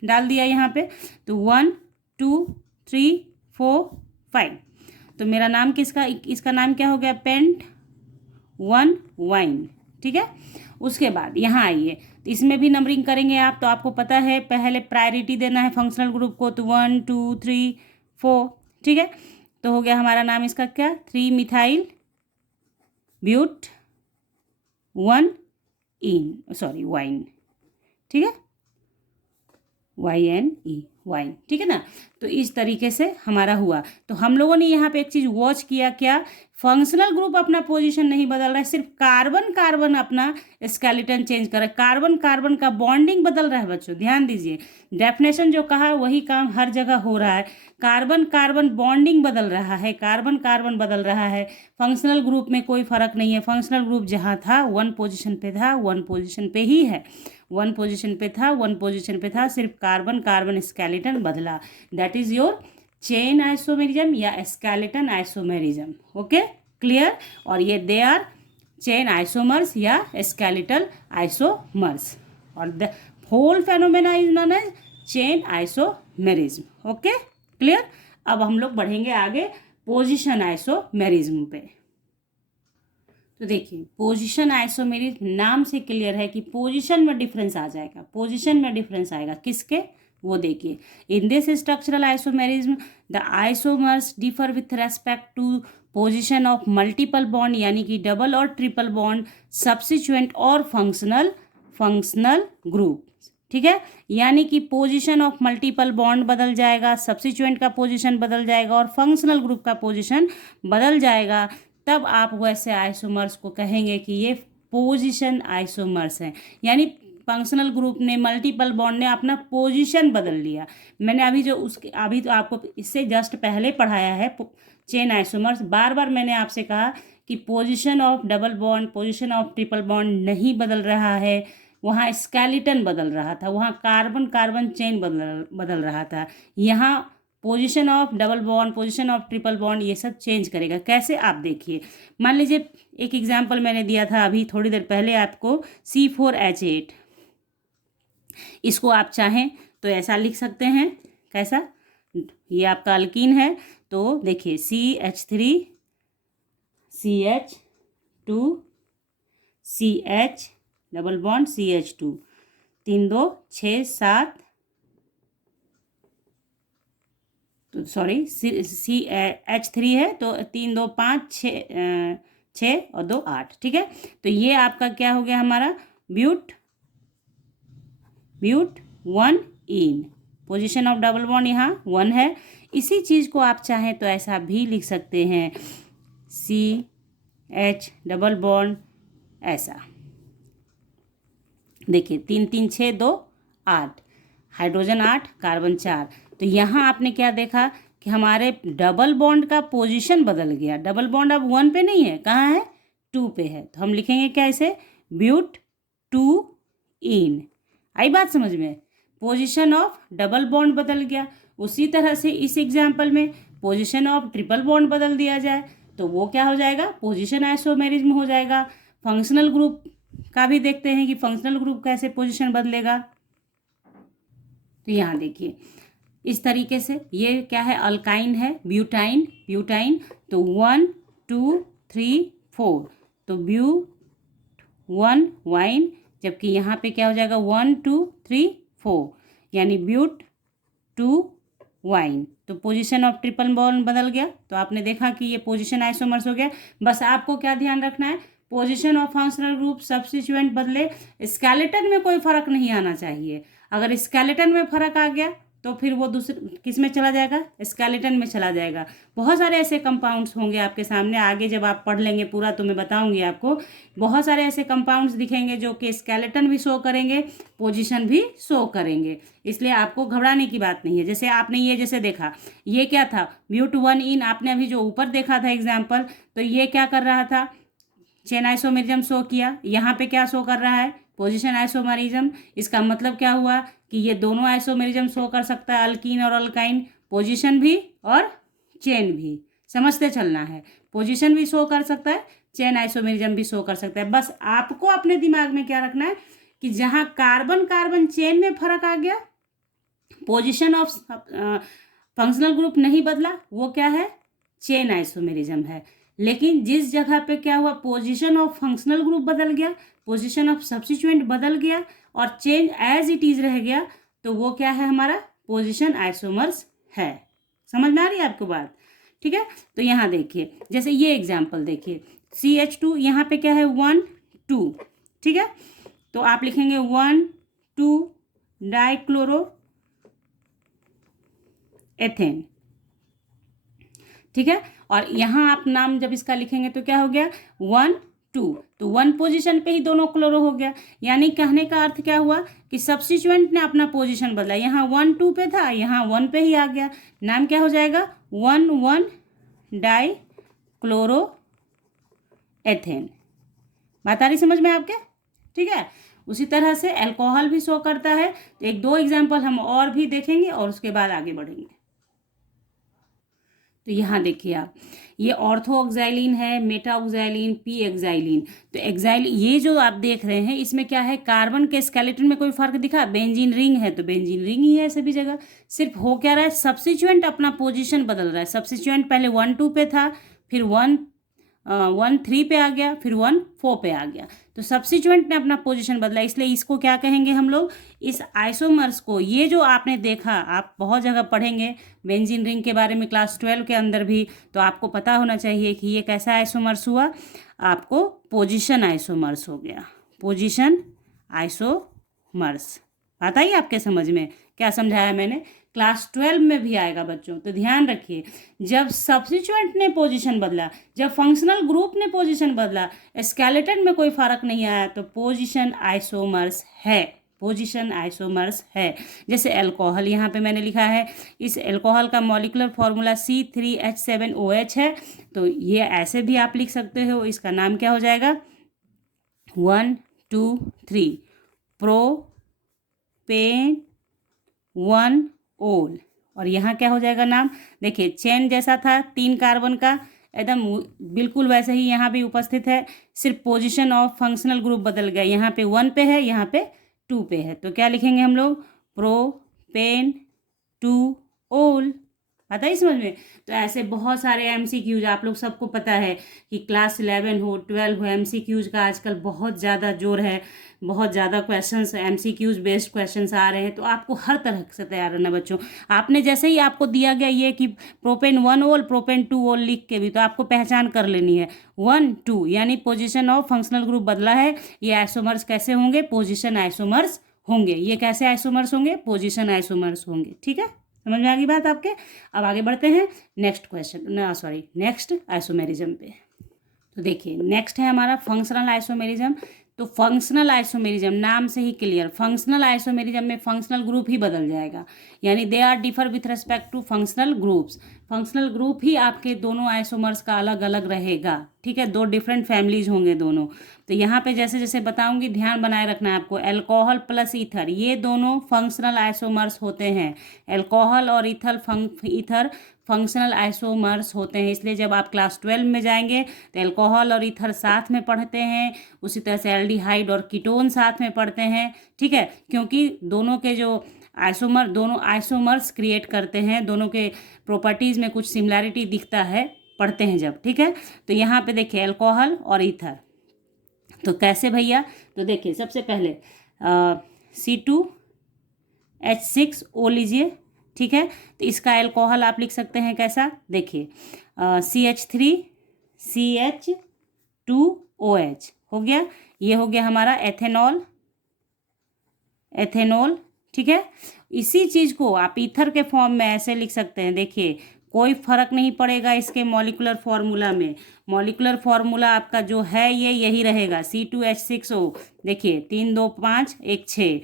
डाल दिया यहाँ पे, तो 1 2 3 4 5, तो मेरा नाम किसका, इसका नाम क्या हो गया, पेंट 1 वाइन, ठीक है। उसके बाद यहाँ आइए, तो इसमें भी नंबरिंग करेंगे आप, तो आपको पता है पहले प्रायोरिटी देना है फंक्शनल ग्रुप को, तो 1 2 3 4, ठीक है। तो हो गया हमारा नाम इसका क्या, 3 methyl but 1 ene sorry yne, ठीक है, YNE वाइन, ठीक है ना। तो इस तरीके से हमारा हुआ। तो हम लोगों ने यहाँ पे एक चीज़ वॉच किया, क्या, फंक्शनल ग्रुप अपना पोजीशन नहीं बदल रहा है, सिर्फ कार्बन कार्बन अपना स्केलेटन चेंज कर रहा है, कार्बन कार्बन का बॉन्डिंग बदल रहा है। बच्चों ध्यान दीजिए, डेफिनेशन जो कहा वही काम हर जगह हो रहा है, कार्बन कार्बन बॉन्डिंग बदल रहा है, कार्बन कार्बन बदल रहा है। फंक्शनल ग्रुप में कोई फर्क नहीं है, फंक्शनल ग्रुप जहाँ था 1 पोजिशन पे था, 1 पोजिशन पे ही है, 1 पोजिशन पे था, 1 पोजिशन पे था, सिर्फ कार्बन कार्बन स्केलेटन बदला। That is your chain isomerism या स्केलेटन आइसोमेरिज्म। Okay, clear. और ये दे आर चेन आइसोमर्स या स्केलेटल आइसोमर्स, और the whole phenomena is known as chain isomerism. Okay, clear. अब हम लोग बढ़ेंगे आगे पोजिशन आइसोमेरिज्म पे। तो देखिए, पोजीशन आइसोमेरिज्म नाम से क्लियर है कि पोजीशन में डिफरेंस आ जाएगा, पोजीशन में डिफरेंस आएगा, किसके, वो देखिए, in this structural isomerism the isomers differ with respect to position of multiple bond, यानी कि डबल और ट्रिपल बॉन्ड, सब्सिक्वेंट और फंक्शनल ग्रुप, ठीक है। यानी कि पोजीशन ऑफ मल्टीपल बॉन्ड बदल जाएगा, सब्सिक्वेंट का पोजीशन बदल जाएगा और फंक्शनल ग्रुप का पोजीशन बदल जाएगा, तब आप वैसे आइसोमर्स को कहेंगे कि ये पोजीशन आइसोमर्स हैं। यानी फंक्शनल ग्रुप ने, मल्टीपल बॉन्ड ने अपना पोजीशन बदल लिया। मैंने अभी तो आपको इससे जस्ट पहले पढ़ाया है चेन आइसोमर्स। बार बार मैंने आपसे कहा कि position of double bond, position of triple bond नहीं बदल रहा है, वहाँ स्केलेटन बदल रहा था, वहाँ कार्बन कार्बन चेन बदल रहा था। यहाँ position of double bond, position of triple bond, ये सब चेंज करेगा। कैसे, आप देखिए, मान लीजिए एक एग्जांपल मैंने दिया था अभी थोड़ी देर पहले आपको, C4H8, इसको आप चाहें तो ऐसा लिख सकते हैं, कैसा, ये आपका अल्कीन है, तो देखिए CH3 CH2 CH double bond CH2, 3 2 6 7, तो सॉरी CH3 है, तो 3 2 5 6 और 2 8, ठीक है। तो ये आपका क्या हो गया, हमारा but 1 ene, position of double bond यहाँ 1 है। इसी चीज़ को आप चाहें तो ऐसा भी लिख सकते हैं, CH डबल बॉन्ड, ऐसा देखिए 3 3 6 2 8, हाइड्रोजन 8, कार्बन 4। तो यहाँ आपने क्या देखा कि हमारे डबल बॉन्ड का पोजीशन बदल गया, डबल बॉन्ड अब 1 पे नहीं है, कहाँ है, 2 पे है। तो हम लिखेंगे क्या इसे, ब्यूट 2 इन। आई बात समझ में, पोजीशन ऑफ डबल बॉन्ड बदल गया। उसी तरह से इस एग्जाम्पल में पोजीशन ऑफ ट्रिपल बॉन्ड बदल दिया जाए तो वो क्या हो जाएगा, पोजीशन आइसोमेरिज्म हो जाएगा। फंक्शनल ग्रुप का भी देखते हैं कि फंक्शनल ग्रुप कैसे पोजीशन बदलेगा। तो यहाँ देखिए इस तरीके से, ये क्या है, अल्काइन है, ब्यूटाइन, तो 1 2 3 4, तो ब्यूट 1 वाइन, जबकि यहाँ पे क्या हो जाएगा 1 2 3 4, यानी ब्यूट 2 वाइन। तो पोजीशन ऑफ ट्रिपल बॉन्ड बदल गया, तो आपने देखा कि ये पोजीशन आइसोमर्स हो गया। बस आपको क्या ध्यान रखना है, position of functional group substituent बदले, स्केलेटन में कोई फर्क नहीं आना चाहिए। अगर स्केलेटन में फर्क आ गया तो फिर वो दूसरे किस में चला जाएगा, स्केलेटन में चला जाएगा। बहुत सारे ऐसे कंपाउंड्स होंगे आपके सामने, आगे जब आप पढ़ लेंगे पूरा तो मैं बताऊंगी आपको। बहुत सारे ऐसे कंपाउंड्स दिखेंगे जो कि स्केलेटन भी शो करेंगे, पोजीशन भी शो करेंगे, इसलिए आपको घबराने की बात नहीं है। जैसे आपने ये जैसे देखा, ये क्या था, ब्यूट 1 इन, आपने अभी जो ऊपर देखा था एग्जाम्पल, तो ये क्या कर रहा था, चेन आइसोमेरिज्म शो किया। यहाँ पे क्या शो कर रहा है, पोजीशन आइसोमेरिज्म। इसका मतलब क्या हुआ कि ये दोनों आइसोमेरिज्म शो कर सकता है, अल्कीन और अल्काइन, पोजीशन भी और चेन भी, समझते चलना है। पोजीशन भी शो कर सकता है, चेन आइसोमेरिज्म भी शो कर सकता है। बस आपको अपने दिमाग में क्या रखना है कि जहाँ कार्बन कार्बन चेन में फर्क आ गया, पोजीशन ऑफ फंक्शनल ग्रुप नहीं बदला, वो क्या है, चेन आइसोमेरिज्म है। लेकिन जिस जगह पे क्या हुआ, पोजीशन ऑफ फंक्शनल ग्रुप बदल गया, पोजीशन ऑफ सब्स्टिट्यूएंट बदल गया और चेंज एज इट इज रह गया, तो वो क्या है, हमारा पोजीशन आइसोमर्स है। समझ में आ रही है आपको बात? ठीक है, तो यहाँ देखिए, जैसे ये एग्जाम्पल देखिए, CH2 यहाँ पे क्या है, 1 2, ठीक है, तो आप लिखेंगे 1 2 डाइक्लोरो एथेन, ठीक है। और यहाँ आप नाम जब इसका लिखेंगे तो क्या हो गया, 1 2, तो 1 पोजीशन पे ही दोनों क्लोरो हो गया। यानी कहने का अर्थ क्या हुआ कि सब्स्टिट्यूएंट ने अपना पोजीशन बदला, यहाँ 1 2 पे था, यहाँ 1 पे ही आ गया। नाम क्या हो जाएगा, 1 1 डाई क्लोरो एथेन। बात आ रही समझ में आपके? ठीक है, उसी तरह से अल्कोहल भी शो करता है। तो एक दो एग्जाम्पल हम और भी देखेंगे और उसके बाद आगे बढ़ेंगे। तो यहाँ देखिए आप, ये ऑर्थो ऑक्सैलिन है, मेटा ऑक्सैलिन, पी एक्साइलिन। तो एक्साइलिन ये जो आप देख रहे हैं, इसमें क्या है, कार्बन के स्केलेटन में कोई फर्क दिखा? बेंजीन रिंग है तो बेंजीन रिंग ही है सभी जगह। सिर्फ हो क्या रहा है, सब्स्टिट्यूएंट अपना पोजीशन बदल रहा है। सब्स्टिट्यूएंट पहले 1 2 पे था, फिर 1 3 पे आ गया, फिर 1 4 पे आ गया। तो सब्स्टिट्यूएंट ने अपना पोजीशन बदला, इसलिए इसको क्या कहेंगे हम लोग, इस आइसोमर्स को। ये जो आपने देखा, आप बहुत जगह पढ़ेंगे बेंजीन रिंग के बारे में क्लास 12 के अंदर भी, तो आपको पता होना चाहिए कि ये कैसा आइसोमर्स हुआ, आपको पोजीशन आइसोमर्स हो गया, पोजीशन आइसोमर्स। बात आई आपके समझ में? क्या समझाया मैंने? क्लास 12 में भी आएगा बच्चों, तो ध्यान रखिए, जब सब्स्टिट्यूएंट ने पोजीशन बदला, जब फंक्शनल ग्रुप ने पोजीशन बदला, स्केलेटन में कोई फर्क नहीं आया, तो पोजीशन आइसोमर्स है, पोजीशन आइसोमर्स है। जैसे अल्कोहल यहाँ पे मैंने लिखा है, इस अल्कोहल का मॉलिक्यूलर फॉर्मूला C3H7OH है, तो ये ऐसे भी आप लिख सकते हो। इसका नाम क्या हो जाएगा, 1 2 3 प्रोपेन 1 ओल। और यहाँ क्या हो जाएगा नाम, देखिए चेन जैसा था 3 कार्बन का, एकदम बिल्कुल वैसे ही यहाँ भी उपस्थित है, सिर्फ पोजीशन ऑफ फंक्शनल ग्रुप बदल गया। यहाँ पे 1 पे है, यहाँ पे 2 पे है, तो क्या लिखेंगे हम लोग, प्रोपेन 2 ओल। आता है समझ में? तो ऐसे बहुत सारे MCQs आप लोग सबको पता है कि क्लास 11 हो 12 हो, MCQs का आजकल बहुत ज़्यादा जोर है, बहुत ज़्यादा क्वेश्चंस MCQs बेस्ड क्वेश्चंस आ रहे हैं। तो आपको हर तरह से तैयार रहना बच्चों। आपने जैसे ही आपको दिया गया ये कि प्रोपेन 1 ओल प्रोपेन 2 ओल लिख के भी, तो आपको पहचान कर लेनी है 1 2, यानी पोजिशन ऑफ फंक्शनल ग्रुप बदला है। ये आइसोमर्स कैसे होंगे, पोजिशन आइसोमर्स होंगे। ये कैसे आइसोमर्स होंगे, पोजिशन आइसोमर्स होंगे। ठीक है, समझ में आ गई बात आपके? अब आगे बढ़ते हैं नेक्स्ट नेक्स्ट आइसोमेरिज्म पे। तो देखिए नेक्स्ट है हमारा फंक्शनल आइसोमेरिज्म। तो फंक्शनल आइसोमेरिज्म नाम से ही क्लियर, फंक्शनल आइसोमेरिज्म में फंक्शनल ग्रुप ही बदल जाएगा, यानी they are differ with respect to functional groups. Functional group ही आपके दोनों आइसोमर्स का अलग अलग रहेगा। ठीक है, 2 डिफरेंट फैमिलीज होंगे दोनों। तो यहाँ पे जैसे जैसे बताऊंगी ध्यान बनाए रखना है आपको। अल्कोहल प्लस ईथर, ये दोनों फंक्शनल आइसोमर्स होते हैं। अल्कोहल और ईथर फंक्शनल आइसोमर्स होते हैं। इसलिए जब आप क्लास 12 में जाएंगे तो अल्कोहल और ईथर साथ में पढ़ते हैं, उसी तरह से एल्डिहाइड और कीटोन साथ में पढ़ते हैं। ठीक है, क्योंकि दोनों के जो दोनों आइसोमर्स क्रिएट करते हैं, दोनों के प्रॉपर्टीज़ में कुछ सिमिलैरिटी दिखता है पढ़ते हैं जब। ठीक है, तो यहाँ पे देखिए अल्कोहल और ईथर, तो कैसे भैया, तो देखिए सबसे पहले C2H6O लीजिए। ठीक है, तो इसका अल्कोहल आप लिख सकते हैं कैसा, देखिए CH3CH2OH हो गया। ये हो गया हमारा एथेनॉल। ठीक है, इसी चीज़ को आप ईथर के फॉर्म में ऐसे लिख सकते हैं। देखिए कोई फर्क नहीं पड़ेगा इसके मॉलिक्यूलर फार्मूला में। मॉलिक्यूलर फार्मूला आपका जो है ये यही रहेगा, C2H6O। देखिए 3 2 5 1 6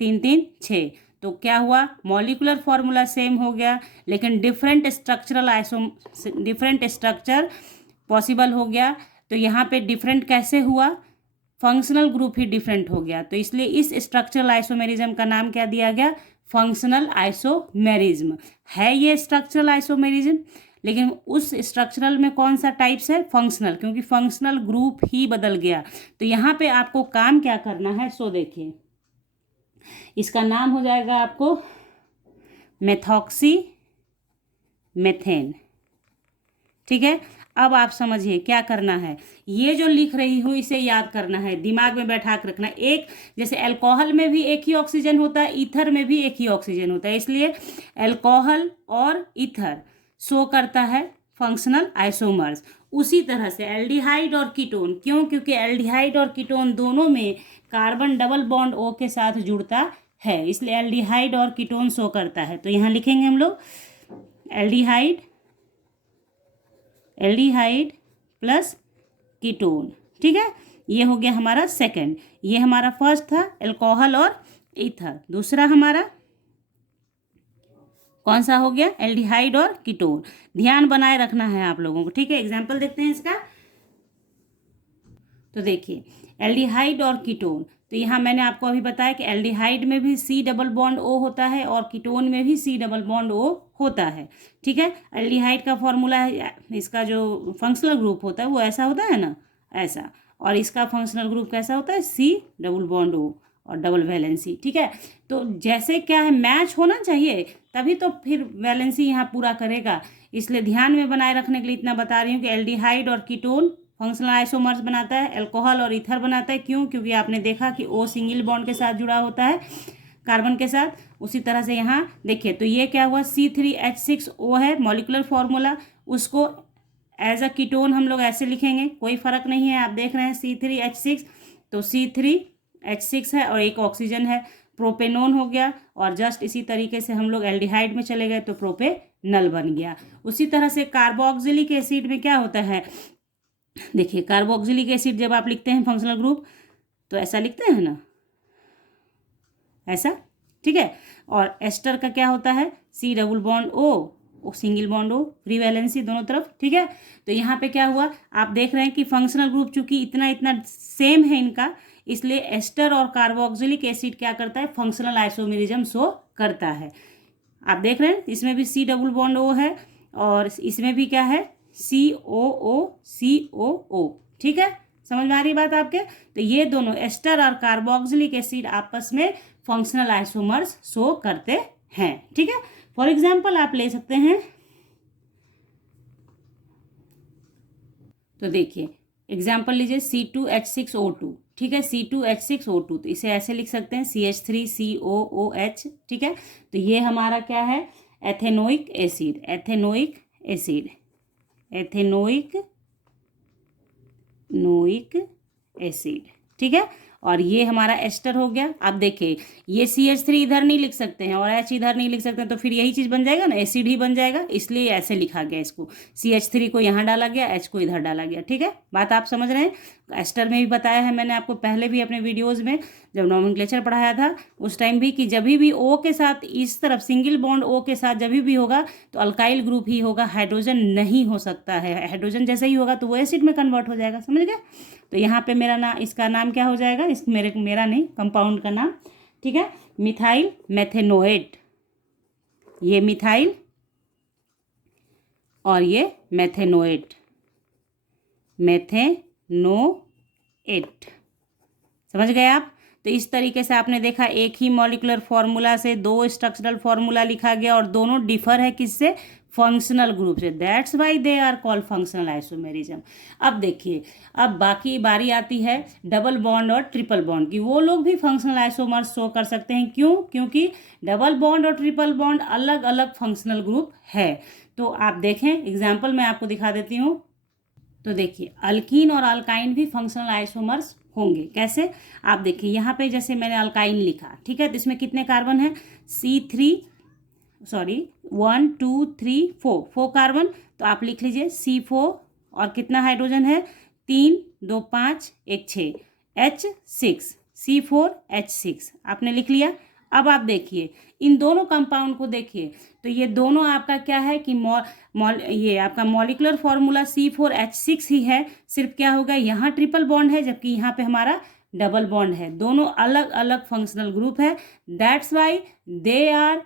3 3 6, तो क्या हुआ, मॉलिक्यूलर फार्मूला सेम हो गया, लेकिन डिफरेंट स्ट्रक्चर पॉसिबल हो गया। तो यहाँ पे डिफरेंट कैसे हुआ, फंक्शनल ग्रुप ही डिफरेंट हो गया। तो इसलिए इस स्ट्रक्चरल आइसोमेरिज्म का नाम क्या दिया गया, फंक्शनल आइसोमेरिज्म है। ये स्ट्रक्चरल आइसोमेरिज्म, लेकिन उस स्ट्रक्चरल में कौन सा टाइप्स है, फंक्शनल, क्योंकि फंक्शनल ग्रुप ही बदल गया। तो यहाँ पे आपको काम क्या करना है, सो देखिए इसका नाम हो जाएगा आपको मेथॉक्सी मेथेन। ठीक है। अब आप समझिए क्या करना है, ये जो लिख रही हूँ इसे याद करना है, दिमाग में बैठा कर रखना। एक जैसे अल्कोहल में भी एक ही ऑक्सीजन होता है, ईथर में भी एक ही ऑक्सीजन होता है, इसलिए अल्कोहल और ईथर शो करता है फंक्शनल आइसोमर्स। उसी तरह से एल्डिहाइड और कीटोन, क्यों? क्योंकि एल्डिहाइड और कीटोन दोनों में कार्बन डबल बॉन्ड O के साथ जुड़ता है, इसलिए एल्डिहाइड और कीटोन शो करता है। तो यहाँ लिखेंगे हम लोग एल्डिहाइड, एल्डिहाइड प्लस कीटोन, ठीक है। ये हो गया हमारा सेकंड। ये हमारा फर्स्ट था अल्कोहल और ईथर। दूसरा हमारा कौन सा हो गया? एल्डिहाइड और कीटोन। ध्यान बनाए रखना है आप लोगों को, ठीक है। एग्जाम्पल देखते हैं इसका। तो देखिए एल्डिहाइड और कीटोन, तो यहाँ मैंने आपको अभी बताया कि एल्डिहाइड में भी C डबल बॉन्ड O होता है और कीटोन में भी C डबल बॉन्ड O होता है, ठीक है। एल्डिहाइड का फॉर्मूला है, इसका जो फंक्शनल ग्रुप होता है वो ऐसा होता है ना, ऐसा, और इसका फंक्शनल ग्रुप कैसा होता है? C डबल बॉन्ड O और डबल वैलेंसी, ठीक है। तो जैसे क्या है, मैच होना चाहिए तभी तो फिर वैलेंसी यहाँ पूरा करेगा, इसलिए ध्यान में बनाए रखने के लिए इतना बता रही हूँ कि एल्डिहाइड और कीटोन फंक्शनल आइसोमर्स बनाता है, अल्कोहल और ईथर बनाता है। क्यों? क्योंकि आपने देखा कि O सिंगल बॉन्ड के साथ जुड़ा होता है कार्बन के साथ। उसी तरह से यहाँ देखिए, तो ये क्या हुआ? C3H6O है मॉलिकुलर फॉर्मूला, उसको एज अ कीटोन हम लोग ऐसे लिखेंगे, कोई फर्क नहीं है। आप देख रहे हैं C3H6, तो C3H6 है और एक ऑक्सीजन है, प्रोपेनोन हो गया। और जस्ट इसी तरीके से हम लोग एल्डिहाइड में चले गए तो प्रोपेनल बन गया। उसी तरह से कार्बोक्सिलिक एसिड में क्या होता है? देखिए कार्बोक्सिलिक एसिड जब आप लिखते हैं फंक्शनल ग्रुप तो ऐसा लिखते हैं ना, ऐसा, ठीक है। और एस्टर का क्या होता है? C double bond O single bond O, free valency दोनों तरफ, ठीक है। तो यहाँ पे क्या हुआ? आप देख रहे हैं कि फंक्शनल ग्रुप चूंकि इतना इतना सेम है इनका, इसलिए एस्टर और कार्बोक्सिलिक एसिड क्या करता है? फंक्शनल आइसोमेरिज्म शो करता है। आप देख रहे हैं इसमें भी C डबल बॉन्ड O है और इसमें भी क्या है? COO, ठीक है। समझ में आ रही बात आपके? तो ये दोनों एस्टर और कार्बोक्सिलिक एसिड आपस में फंक्शनल आइसोमर्स शो करते हैं, ठीक है। फॉर एग्जाम्पल आप ले सकते हैं, तो देखिए एग्जाम्पल लीजिए C2H6O2, ठीक है। C2H6O2, तो इसे ऐसे लिख सकते हैं CH3COOH, ठीक है। तो ये हमारा क्या है? Ethanoic acid, ethanoic acid, ethanoic acid, ठीक है। और ये हमारा एस्टर हो गया। अब देखिए ये CH3 इधर नहीं लिख सकते हैं और H इधर नहीं लिख सकते हैं, तो फिर यही चीज़ बन जाएगा ना, एसिड ही बन जाएगा, इसलिए ऐसे लिखा गया इसको। CH3 को यहाँ डाला गया, H को इधर डाला गया, ठीक है। बात आप समझ रहे हैं? एस्टर में भी बताया है मैंने आपको पहले भी अपने वीडियोज़ में, जब नोमेनक्लेचर पढ़ाया था उस टाइम भी, कि जब भी O के साथ इस तरफ सिंगल बॉन्ड O के साथ जब भी होगा तो अल्काइल ग्रुप ही होगा, हाइड्रोजन नहीं हो सकता है। हाइड्रोजन जैसे ही होगा तो वो एसिड में कन्वर्ट हो जाएगा, समझ गए? तो यहाँ पे मेरा नाम, इसका नाम क्या हो जाएगा? मेरा नहीं, कंपाउंड का नाम, ठीक है, मिथाइल मेथेनोएट। ये मिथाइल और ये मेथेनोएट, मेथेनोएट, समझ गए आप? तो इस तरीके से आपने देखा एक ही मॉलिकुलर फॉर्मूला से दो स्ट्रक्चरल फॉर्मूला लिखा गया और दोनों डिफर है किससे? फंक्शनल ग्रुप से। That's why they are called functional isomerism. अब देखिए, अब बाकी बारी आती है डबल बॉन्ड और ट्रिपल बॉन्ड की। वो लोग भी फंक्शनल आइसोमर्स शो कर सकते हैं। क्यों? क्योंकि डबल बॉन्ड और ट्रिपल बॉन्ड अलग अलग फंक्शनल ग्रुप है। तो आप देखें एग्जाम्पल मैं आपको दिखा देती हूँ। तो देखिए अल्कीन और अल्काइन भी फंक्शनल आइसोमर्स होंगे। कैसे? आप देखिए यहाँ पे जैसे मैंने अल्काइन लिखा, ठीक है, तो इसमें कितने कार्बन है? 1 2 3 4 कार्बन, तो आप लिख लीजिए C4 और कितना हाइड्रोजन है? 3 2 5 1 6 H6, C4H6 आपने लिख लिया। अब आप देखिए इन दोनों कंपाउंड को देखिए, तो ये दोनों आपका क्या है कि ये आपका मॉलिकुलर फॉर्मूला C4H6 ही है, सिर्फ क्या होगा यहाँ ट्रिपल बॉन्ड है जबकि यहाँ पे हमारा डबल बॉन्ड है। दोनों अलग अलग फंक्शनल ग्रुप है, that's why they are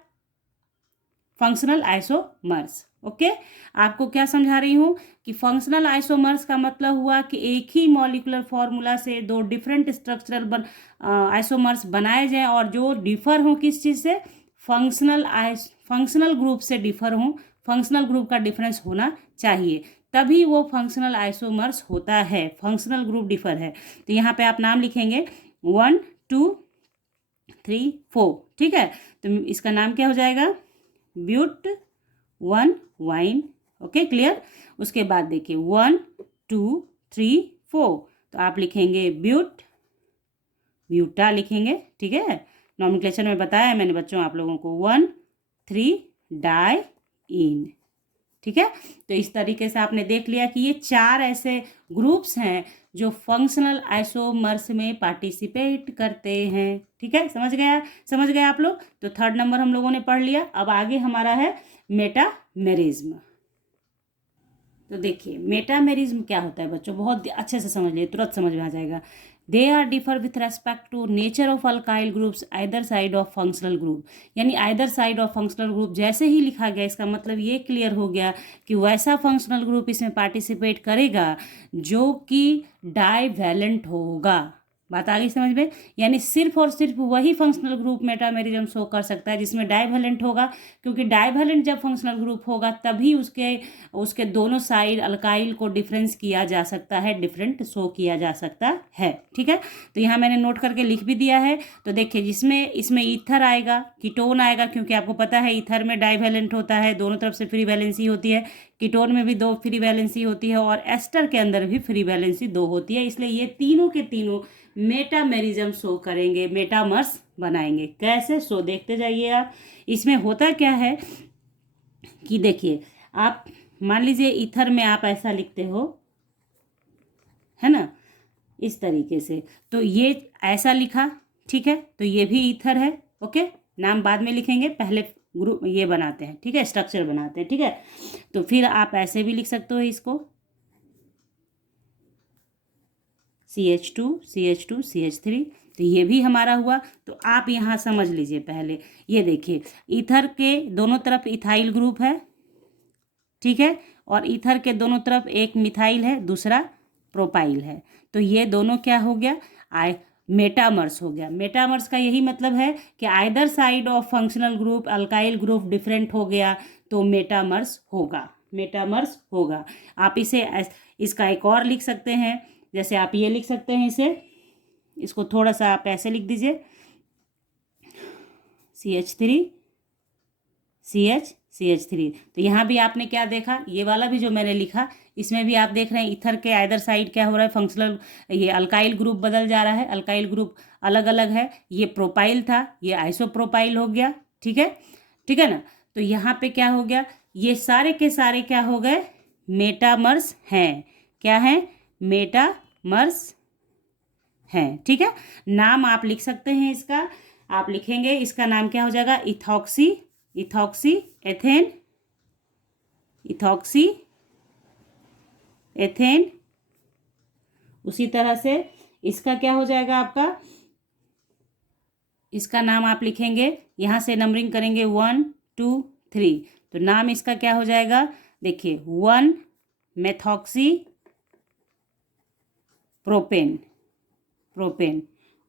functional isomers. Okay, आपको क्या समझा रही हूँ कि फंक्शनल आइसोमर्स का मतलब हुआ कि एक ही मॉलिकुलर फॉर्मूला से दो डिफरेंट स्ट्रक्चरल आइसोमर्स बनाए जाएं और जो डिफर हों किस चीज़ से? फंक्शनल ग्रुप से डिफर हों, फंक्शनल ग्रुप का डिफरेंस होना चाहिए, तभी वो फंक्शनल आइसोमर्स होता है, फंक्शनल ग्रुप डिफर है। तो यहाँ पे आप नाम लिखेंगे 1 2 3 4, ठीक है। तो इसका नाम क्या हो जाएगा, ब्यूट 1 वाइन, ओके क्लियर। उसके बाद देखिए 1 2 3 4, तो आप लिखेंगे ब्यूटा लिखेंगे, ठीक है। नॉमेनक्लेचर में बताया है मैंने बच्चों आप लोगों को 1 3 डाइईन, ठीक है। तो इस तरीके से आपने देख लिया कि ये 4 ऐसे ग्रुप्स हैं जो फंक्शनल आइसोमर्स में पार्टिसिपेट करते हैं, ठीक है। समझ गए आप लोग। तो 3rd नंबर हम लोगों ने पढ़ लिया। अब आगे हमारा है मेटामेरिज्म। तो देखिए मेटामेरिज्म क्या होता है बच्चों, बहुत अच्छे से समझ लिए, तुरंत समझ में आ जाएगा। They are differ with respect to nature of alkyl groups either side of functional group, यानी either side of functional group जैसे ही लिखा गया इसका मतलब ये क्लियर हो गया कि वैसा फंक्शनल ग्रुप इसमें पार्टिसिपेट करेगा जो कि डाइवैलेंट होगा। बात आ गई समझ में, यानी सिर्फ और सिर्फ वही फंक्शनल ग्रुप मेटामेरिज्म शो कर सकता है जिसमें डाइवैलेंट होगा, क्योंकि डाइवैलेंट जब फंक्शनल ग्रुप होगा तभी उसके दोनों साइड अल्काइल को डिफरेंस किया जा सकता है, डिफरेंट शो किया जा सकता है, ठीक है। तो यहाँ मैंने नोट करके लिख भी दिया है। तो देखिए जिसमें इसमें ईथर आएगा, कीटोन आएगा, क्योंकि आपको पता है ईथर में डाइवैलेंट होता है, दोनों तरफ से फ्री वैलेंसी होती है, कीटोन में भी 2 फ्री वैलेंसी होती है और एस्टर के अंदर भी फ्री वैलेंसी 2 होती है। इसलिए ये तीनों के तीनों मेटामेरिज्म शो करेंगे, मेटामर्स बनाएंगे। कैसे शो देखते जाइए आप। इसमें होता क्या है कि देखिए आप मान लीजिए ईथर में आप ऐसा लिखते हो, है ना, इस तरीके से, तो ये ऐसा लिखा, ठीक है। तो ये भी ईथर है, ओके। नाम बाद में लिखेंगे, पहले ग्रुप ये बनाते हैं, ठीक है, स्ट्रक्चर बनाते हैं, ठीक है। तो फिर आप ऐसे भी लिख सकते हो इसको CH2 CH2 CH3, तो ये भी हमारा हुआ। तो आप यहाँ समझ लीजिए पहले, ये देखिए ईथर के दोनों तरफ इथाइल ग्रुप है, ठीक है, और ईथर के दोनों तरफ एक मिथाइल है, दूसरा प्रोपाइल है। तो ये दोनों क्या हो गया, मेटामर्स हो गया। मेटामर्स का यही मतलब है कि either side of functional group alkyl group different हो गया तो मेटामर्स होगा, मेटामर्स होगा। आप इसे इसका एक और लिख सकते हैं, जैसे आप ये लिख सकते हैं, इसको थोड़ा सा आप ऐसे लिख दीजिए CH3 CH3। तो यहाँ भी आपने क्या देखा, ये वाला भी जो मैंने लिखा इसमें भी आप देख रहे हैं ईथर के आइदर साइड क्या हो रहा है, फंक्शनल ये अल्काइल ग्रुप बदल जा रहा है, अल्काइल ग्रुप अलग अलग है। ये प्रोपाइल था, ये आइसोप्रोपाइल हो गया, ठीक है, ठीक है ना। तो यहाँ पे क्या हो गया, ये सारे के सारे क्या हो गए, मेटामर्स हैं। क्या है, मेटामर्स हैं, ठीक है। नाम आप लिख सकते हैं इसका, आप लिखेंगे इसका नाम क्या हो जाएगा, इथॉक्सी एथेन। उसी तरह से इसका क्या हो जाएगा आपका, इसका नाम आप लिखेंगे, यहाँ से नंबरिंग करेंगे 1 2 3, तो नाम इसका क्या हो जाएगा, देखिए 1 मेथॉक्सी प्रोपेन।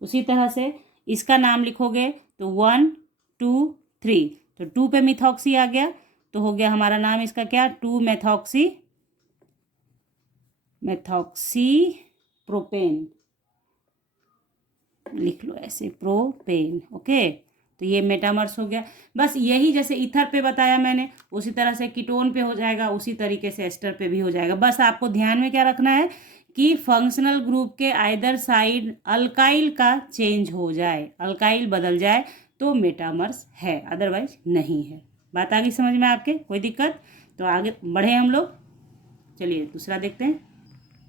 उसी तरह से इसका नाम लिखोगे तो 1 2 3, तो 2 पे मिथॉक्सी आ गया, तो हो गया हमारा नाम इसका क्या, 2 मेथॉक्सी प्रोपेन, लिख लो ऐसे, प्रोपेन, ओके। तो ये मेटामर्स हो गया। बस यही जैसे ईथर पे बताया मैंने, उसी तरह से कीटोन पे हो जाएगा, उसी तरीके से एस्टर पे भी हो जाएगा। बस आपको ध्यान में क्या रखना है कि फंक्शनल ग्रुप के आइदर साइड अल्काइल का चेंज हो जाए, अल्काइल बदल जाए तो मेटामर्स है, अदरवाइज नहीं है। बात आ गई समझ में आपके, कोई दिक्कत। तो आगे बढ़े हम लोग, चलिए दूसरा देखते हैं।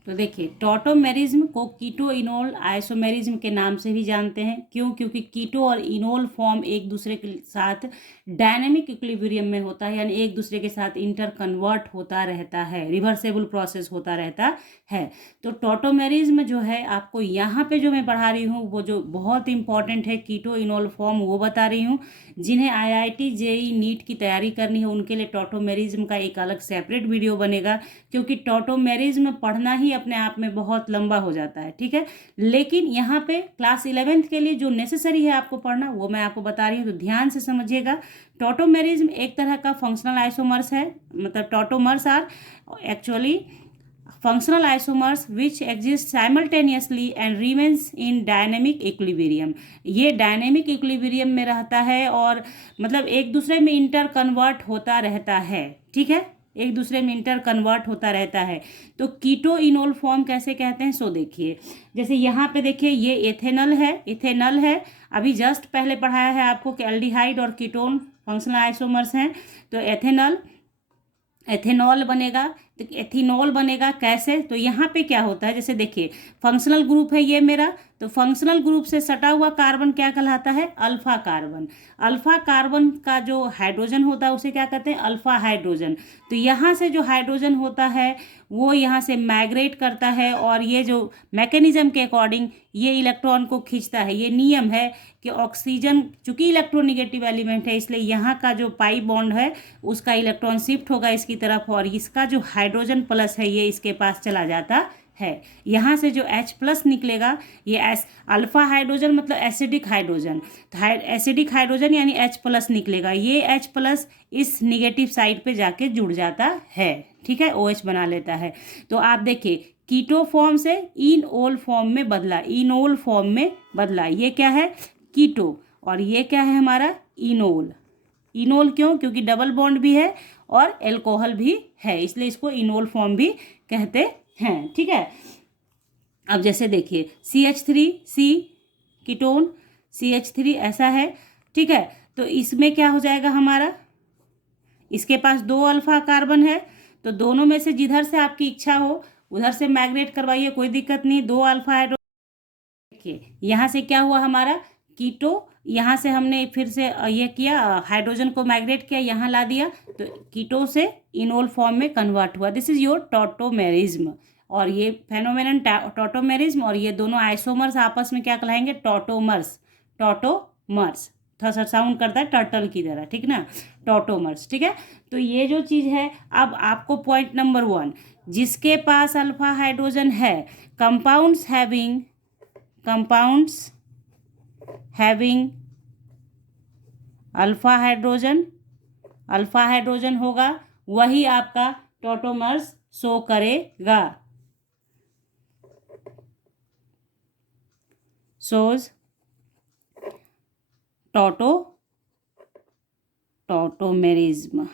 तो देखिए टॉटोमेरिज्म को कीटो इनोल आइसोमेरिज्म के नाम से भी जानते हैं। क्यों, क्योंकि कीटो और इनोल फॉर्म एक दूसरे के साथ डायनेमिक इक्विलिब्रियम में होता है, यानी एक दूसरे के साथ इंटर कन्वर्ट होता रहता है, रिवर्सेबल प्रोसेस होता रहता है। तो टॉटोमेरिज्म जो है आपको यहाँ पे जो मैं पढ़ा रही हूँ वो जो बहुत इंपॉर्टेंट है, कीटो इनोल फॉर्म, वो बता रही हूँ। जिन्हें IIT JEE नीट की तैयारी करनी है उनके लिए टॉटोमेरिज्म का एक अलग सेपरेट वीडियो बनेगा, क्योंकि टॉटोमेरिज्म पढ़ना ही अपने आप में बहुत लंबा हो जाता है, ठीक है। लेकिन यहाँ पे क्लास 11th के लिए जो नेसेसरी है आपको पढ़ना वो मैं आपको बता रही हूँ, तो ध्यान से समझिएगा। टॉटोमेरिज्म एक तरह का फंक्शनल आइसोमर्स है, मतलब tautomers are actually functional isomers which exist simultaneously and remains in dynamic equilibrium। ये डायनेमिक इक्विलिब्रियम में रहता है और मतलब एक दूसरे में इंटर कन्वर्ट होता रहता है, ठीक है, एक दूसरे में इंटर कन्वर्ट होता रहता है। तो कीटो इनोल फॉर्म कैसे कहते हैं, सो देखिए, जैसे यहाँ पे देखिए ये इथेनल है, अभी जस्ट पहले पढ़ाया है आपको कि एल्डिहाइड और कीटोन फंक्शनल आइसोमर्स हैं। तो एथेनॉल बनेगा, तो एथेनॉल बनेगा कैसे, तो यहाँ पे क्या होता है, जैसे देखिए फंक्शनल ग्रुप है ये मेरा, तो फंक्शनल ग्रुप से सटा हुआ कार्बन क्या कहलाता है, अल्फा कार्बन। अल्फा कार्बन का जो हाइड्रोजन होता है उसे क्या कहते हैं, अल्फा हाइड्रोजन। तो यहाँ से जो हाइड्रोजन होता है वो यहाँ से माइग्रेट करता है और ये जो मैकेनिज्म के अकॉर्डिंग ये इलेक्ट्रॉन को खींचता है। ये नियम है कि ऑक्सीजन चूंकि इलेक्ट्रोनिगेटिव एलिमेंट है, इसलिए यहाँ का जो पाई बॉन्ड है उसका इलेक्ट्रॉन शिफ्ट होगा इसकी तरफ और इसका जो हाइड्रोजन प्लस है ये इसके पास चला जाता है। यहाँ से जो H+ निकलेगा ये अल्फा हाइड्रोजन मतलब एसिडिक हाइड्रोजन, तो एसिडिक हाइड्रोजन यानी H+ निकलेगा। ये H+ इस निगेटिव साइड पे जाके जुड़ जाता है, ठीक है, OH बना लेता है। तो आप देखिए कीटो फॉर्म से इनोल फॉर्म में बदला, ये क्या है, कीटो, और ये क्या है हमारा, इनोल। इनोल क्यों, क्योंकि डबल बॉन्ड भी है और एल्कोहल भी है, इसलिए इसको इनोल फॉर्म भी कहते हैं, ठीक है। अब जैसे देखिए CH3C कीटोन, CH3 ऐसा है, ठीक है। तो इसमें क्या हो जाएगा हमारा, इसके पास 2 अल्फा कार्बन है, तो दोनों में से जिधर से आपकी इच्छा हो उधर से मैग्नेट करवाइए, कोई दिक्कत नहीं। 2 अल्फा हाइड्रोजन, देखिए यहाँ से क्या हुआ हमारा कीटो, यहाँ से हमने फिर से ये किया, हाइड्रोजन को माइग्रेट किया, यहाँ ला दिया, तो कीटो से इनोल फॉर्म में कन्वर्ट हुआ। This is your tautomerism. और ये फेनोमेनन टॉटोमेरिज्म और ये दोनों आइसोमर्स आपस में क्या कहलाएंगे, टॉटोमर्स। थोड़ा सा साउंड करता है टर्टल की तरह, ठीक ना, टॉटोमर्स, ठीक है। तो ये जो चीज़ है, अब आपको पॉइंट नंबर 1, जिसके पास अल्फा हाइड्रोजन है, कंपाउंड्स हैविंग अल्फा हाइड्रोजन होगा, वही आपका टॉटोमर्स शो करेगा, शोज टॉटोमेरिज्म,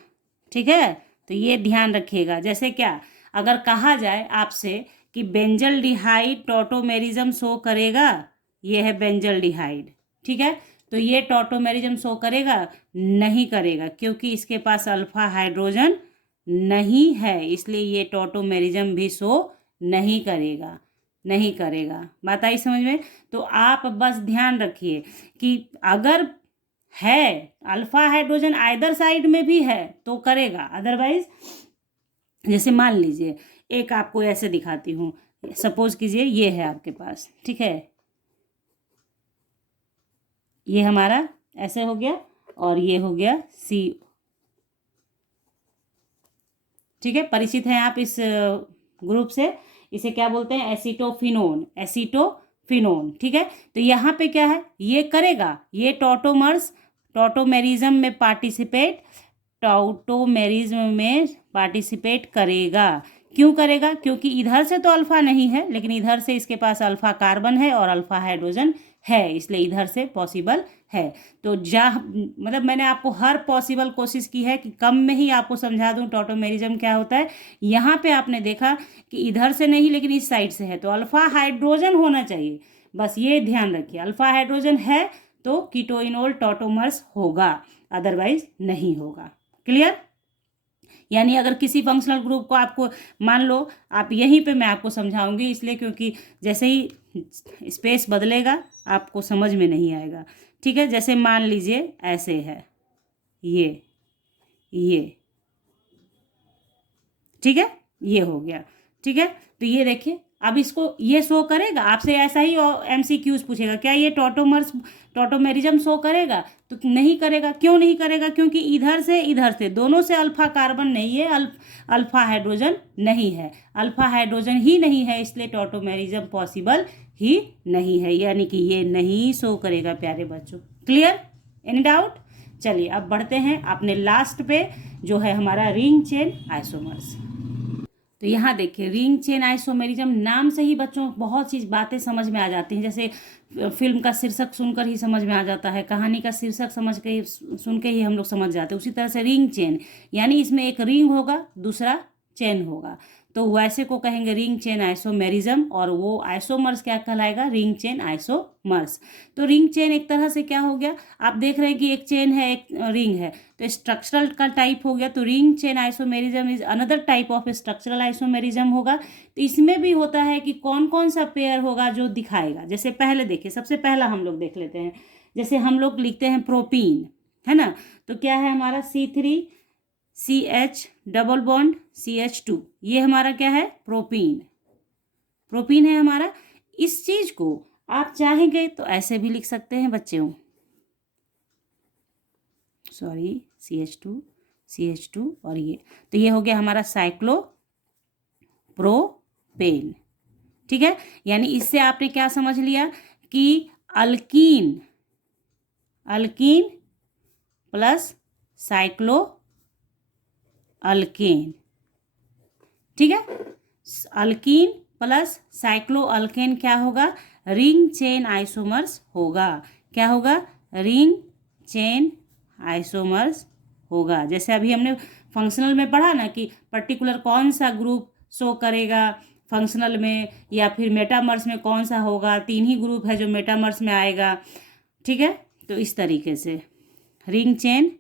ठीक है। तो ये ध्यान रखिएगा, जैसे क्या अगर कहा जाए आपसे कि बेंजल्डिहाइड टॉटोमेरिज्म शो करेगा, ये है बेंजल्डिहाइड, ठीक है, तो ये टॉटोमेरिज्म शो करेगा, नहीं करेगा, क्योंकि इसके पास अल्फा हाइड्रोजन नहीं है, इसलिए ये टॉटोमेरिज्म भी शो नहीं करेगा। बात आई समझ में। तो आप बस ध्यान रखिए कि अगर है अल्फा हाइड्रोजन आइदर साइड में भी है तो करेगा, अदरवाइज जैसे मान लीजिए एक आपको ऐसे दिखाती हूँ, सपोज कीजिए ये है आपके पास, ठीक है, ये हमारा ऐसे हो गया और ये हो गया C, ठीक है, परिचित हैं आप इस ग्रुप से, इसे क्या बोलते हैं, एसीटोफिनोन, ठीक है। तो यहाँ पे क्या है, ये करेगा, ये टॉटोमेरिज्म में पार्टिसिपेट करेगा। क्यों करेगा, क्योंकि इधर से तो अल्फा नहीं है, लेकिन इधर से इसके पास अल्फा कार्बन है और अल्फा हाइड्रोजन है, इसलिए इधर से पॉसिबल है। तो मतलब मैंने आपको हर पॉसिबल कोशिश की है कि कम में ही आपको समझा दूं टॉटोमेरिज्म क्या होता है। यहाँ पे आपने देखा कि इधर से नहीं लेकिन इस साइड से है, तो अल्फा हाइड्रोजन होना चाहिए, बस ये ध्यान रखिए, अल्फा हाइड्रोजन है तो कीटोइनोल टॉटोमर्स होगा, अदरवाइज नहीं होगा। क्लियर। यानी अगर किसी फंक्शनल ग्रुप को आपको मान लो, आप यहीं पे मैं आपको समझाऊंगी, इसलिए क्योंकि जैसे ही स्पेस बदलेगा आपको समझ में नहीं आएगा, ठीक है। जैसे मान लीजिए ऐसे है ये, ठीक है, ये हो गया, ठीक है। तो ये देखिए अब इसको ये शो करेगा आपसे, ऐसा ही MCQs पूछेगा, क्या ये टॉटोमेरिज्म शो करेगा? तो नहीं करेगा। क्यों नहीं करेगा? क्योंकि इधर से दोनों से अल्फा कार्बन नहीं है, अल्फा हाइड्रोजन नहीं है, अल्फा हाइड्रोजन ही नहीं है, इसलिए टॉटोमेरिज्म पॉसिबल ही नहीं है, यानी कि ये नहीं शो करेगा प्यारे बच्चों। क्लियर? Any doubt? चलिए अब बढ़ते हैं अपने लास्ट पे, जो है हमारा रिंग चेन आइसोमर्स। तो यहाँ देखिए रिंग चेन आइसोमेरिज्म, नाम से ही बच्चों बहुत सी बातें समझ में आ जाती हैं। जैसे फिल्म का शीर्षक सुनकर ही समझ में आ जाता है, कहानी का शीर्षक सुन के ही हम लोग समझ जाते हैं। उसी तरह से रिंग चेन, यानी इसमें एक रिंग होगा, दूसरा चेन होगा, तो वैसे को कहेंगे रिंग चेन आइसोमेरिज्म, और वो आइसोमर्स क्या कहलाएगा? Ring chain isomers. तो रिंग चेन एक तरह से क्या हो गया, आप देख रहे हैं कि एक चेन है, एक रिंग है, तो स्ट्रक्चरल का टाइप हो गया। तो ring chain isomerism is another type of structural isomerism होगा। तो इसमें भी होता है कि कौन कौन सा पेयर होगा जो दिखाएगा। जैसे पहले देखिए, सबसे पहला हम लोग देख लेते हैं। जैसे हम लोग लिखते हैं प्रोपीन, है ना, तो क्या है हमारा C3CH डबल बॉन्ड CH2, ये हमारा क्या है? प्रोपीन है हमारा। इस चीज को आप चाहेंगे तो ऐसे भी लिख सकते हैं बच्चों, सॉरी CH2 और ये, तो ये हो गया हमारा साइक्लोप्रोपेन। ठीक है, यानी इससे आपने क्या समझ लिया कि अल्कीन प्लस साइक्लो अल्केन। ठीक है, अल्कीन प्लस साइक्लो अल्केन क्या होगा? रिंग चेन आइसोमर्स होगा। क्या होगा? रिंग चेन आइसोमर्स होगा। जैसे अभी हमने फंक्शनल में पढ़ा ना कि पर्टिकुलर कौन सा ग्रुप शो करेगा फंक्शनल में, या फिर मेटामर्स में कौन सा होगा, 3 ही ग्रुप है जो मेटामर्स में आएगा। ठीक है, तो इस तरीके से रिंग चेन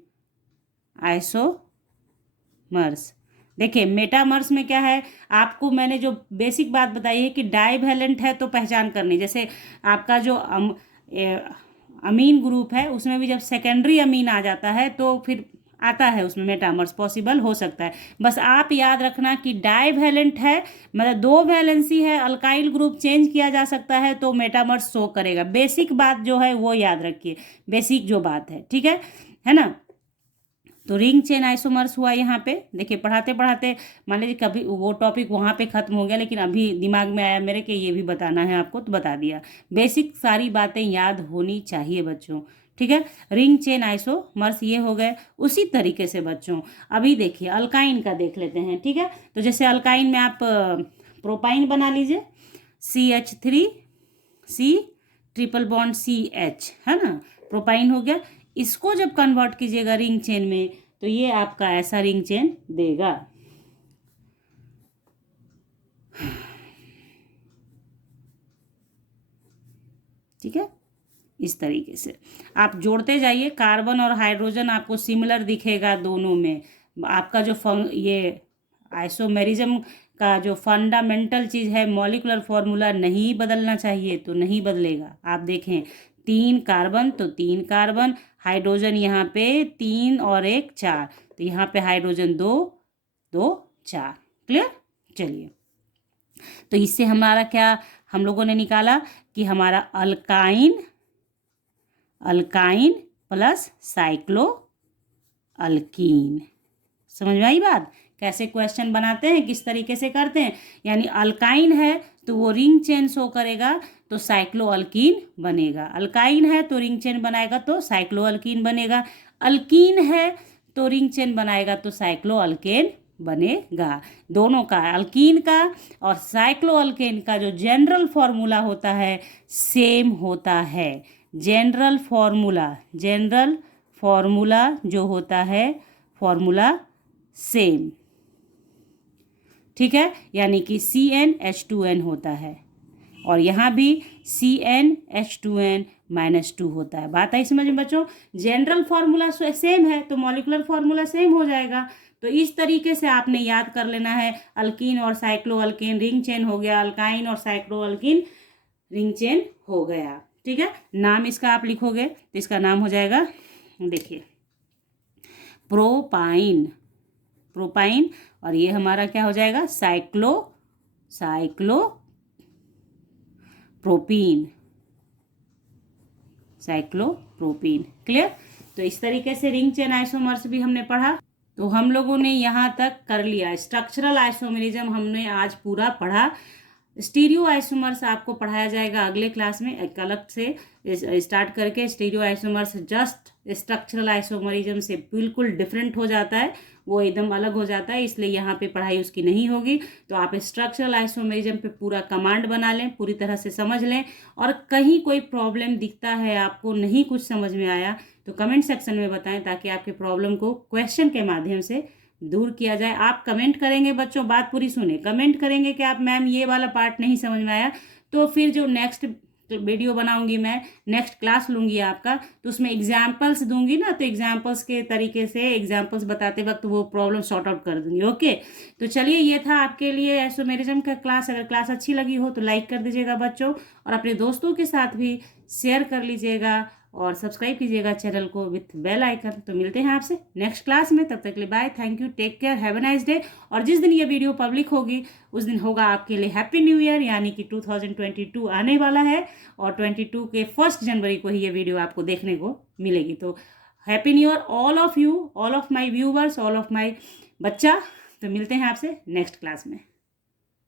आइसोमर्स। देखिए मेटामर्स में क्या है, आपको मैंने जो बेसिक बात बताई है कि डाइवैलेंट है तो पहचान करनी। जैसे आपका जो अमीन ग्रुप है उसमें भी जब सेकेंडरी अमीन आ जाता है तो फिर आता है उसमें मेटामर्स पॉसिबल हो सकता है। बस आप याद रखना कि डाइवैलेंट है, मतलब 2 वैलेंसी है, अल्काइल ग्रुप चेंज किया जा सकता है तो मेटामर्स शो करेगा। बेसिक बात जो है वो याद रखिए, बेसिक जो बात है। ठीक है ना। तो रिंग चेन आइसोमर्स हुआ यहाँ पे। देखिए पढ़ाते पढ़ाते मान लीजिए कभी वो टॉपिक वहाँ पे ख़त्म हो गया, लेकिन अभी दिमाग में आया मेरे कि ये भी बताना है आपको, तो बता दिया। बेसिक सारी बातें याद होनी चाहिए बच्चों। ठीक है, रिंग चेन आइसोमर्स ये हो गए। उसी तरीके से बच्चों अभी देखिए अल्काइन का देख लेते हैं। ठीक है, तो जैसे अल्काइन में आप प्रोपाइन बना लीजिए, CH3C ट्रिपल बॉन्ड CH, है ना, प्रोपाइन हो गया। इसको जब कन्वर्ट कीजिएगा रिंग चेन में तो ये आपका ऐसा रिंग चेन देगा। ठीक है, इस तरीके से आप जोड़ते जाइए। कार्बन और हाइड्रोजन आपको सिमिलर दिखेगा दोनों में। आपका जो ये आइसोमेरिज्म का जो फंडामेंटल चीज़ है, मॉलिक्यूलर फॉर्मूला नहीं बदलना चाहिए तो नहीं बदलेगा। आप देखें 3 कार्बन तो 3 कार्बन, हाइड्रोजन यहाँ पे 3 और 1 4, तो यहाँ पे हाइड्रोजन 2 2 4। क्लियर? चलिए, तो इससे हमारा क्या हम लोगों ने निकाला कि हमारा अल्काइन प्लस साइक्लो अल्कीन। समझ में आई बात? कैसे क्वेश्चन बनाते हैं, किस तरीके से करते हैं। यानी अल्काइन है तो वो रिंग चेन शो करेगा तो साइक्लो अल्कीन बनेगा। अल्काइन है तो रिंग चेन बनाएगा तो साइक्लो अल्कीन बनेगा। अल्कीन है तो रिंग चेन बनाएगा तो साइक्लो अल्केन बनेगा। दोनों का, अल्कीन का और साइक्लो अल्केन का जो जनरल फॉर्मूला होता है सेम होता है। जनरल फॉर्मूला जो होता है फॉर्मूला सेम। ठीक है, यानी कि CnH2n होता है और यहाँ भी CnH2n-2 होता है। बात आई समझ में बच्चों? जनरल फार्मूला सेम है तो मॉलिक्यूलर फार्मूला सेम हो जाएगा। तो इस तरीके से आपने याद कर लेना है। अल्कीन और साइक्लो अल्केन रिंग चेन हो गया, अल्काइन और साइक्लो अल्कीन रिंग चेन हो गया। ठीक है, नाम इसका आप लिखोगे तो इसका नाम हो जाएगा, देखिए प्रोपाइन, और ये हमारा क्या हो जाएगा? साइक्लोपेन। Cyclopropene, cyclopropene. क्लियर? तो इस तरीके से रिंग चेन आइसोमर्स भी हमने पढ़ा। तो हम लोगों ने यहाँ तक कर लिया। स्ट्रक्चरल आइसोमेरिज्म हमने आज पूरा पढ़ा। स्टीरियो आइसोमर्स आपको पढ़ाया जाएगा अगले क्लास में, एक अलग से स्टार्ट करके। Stereo isomers just structural isomerism से बिल्कुल डिफरेंट हो जाता है, वो एकदम अलग हो जाता है, इसलिए यहाँ पे पढ़ाई उसकी नहीं होगी। तो आप स्ट्रक्चरल आइसोमरिज्म पे पूरा कमांड बना लें, पूरी तरह से समझ लें, और कहीं कोई प्रॉब्लम दिखता है, आपको नहीं कुछ समझ में आया, तो कमेंट सेक्शन में बताएं, ताकि आपके प्रॉब्लम को क्वेश्चन के माध्यम से दूर किया जाए। आप कमेंट करेंगे बच्चों, बात पूरी सुने, कमेंट करेंगे कि आप मैम ये वाला पार्ट नहीं समझ में आया, तो फिर जो नेक्स्ट वीडियो बनाऊंगी मैं, नेक्स्ट क्लास लूंगी आपका, तो उसमें एग्जाम्पल्स दूंगी ना, तो एग्जाम्पल्स के तरीके से एग्जाम्पल्स बताते वक्त वो प्रॉब्लम सॉर्ट आउट कर दूंगी। ओके, तो चलिए ये था आपके लिए आइसोमेरिज्म का क्लास। अगर क्लास अच्छी लगी हो तो लाइक कर दीजिएगा बच्चों, और अपने दोस्तों के साथ भी शेयर कर लीजिएगा, और सब्सक्राइब कीजिएगा चैनल को विथ बेल आइकन। तो मिलते हैं आपसे नेक्स्ट क्लास में, तब तक के लिए bye, thank you, take care, have a nice day. और जिस दिन ये वीडियो पब्लिक होगी उस दिन होगा आपके लिए हैप्पी न्यू ईयर, यानी कि 2022 आने वाला है, और 22 के 1 जनवरी को ही ये वीडियो आपको देखने को मिलेगी। तो happy new year all of you, all of my viewers, all of my बच्चा। तो मिलते हैं आपसे नेक्स्ट क्लास में।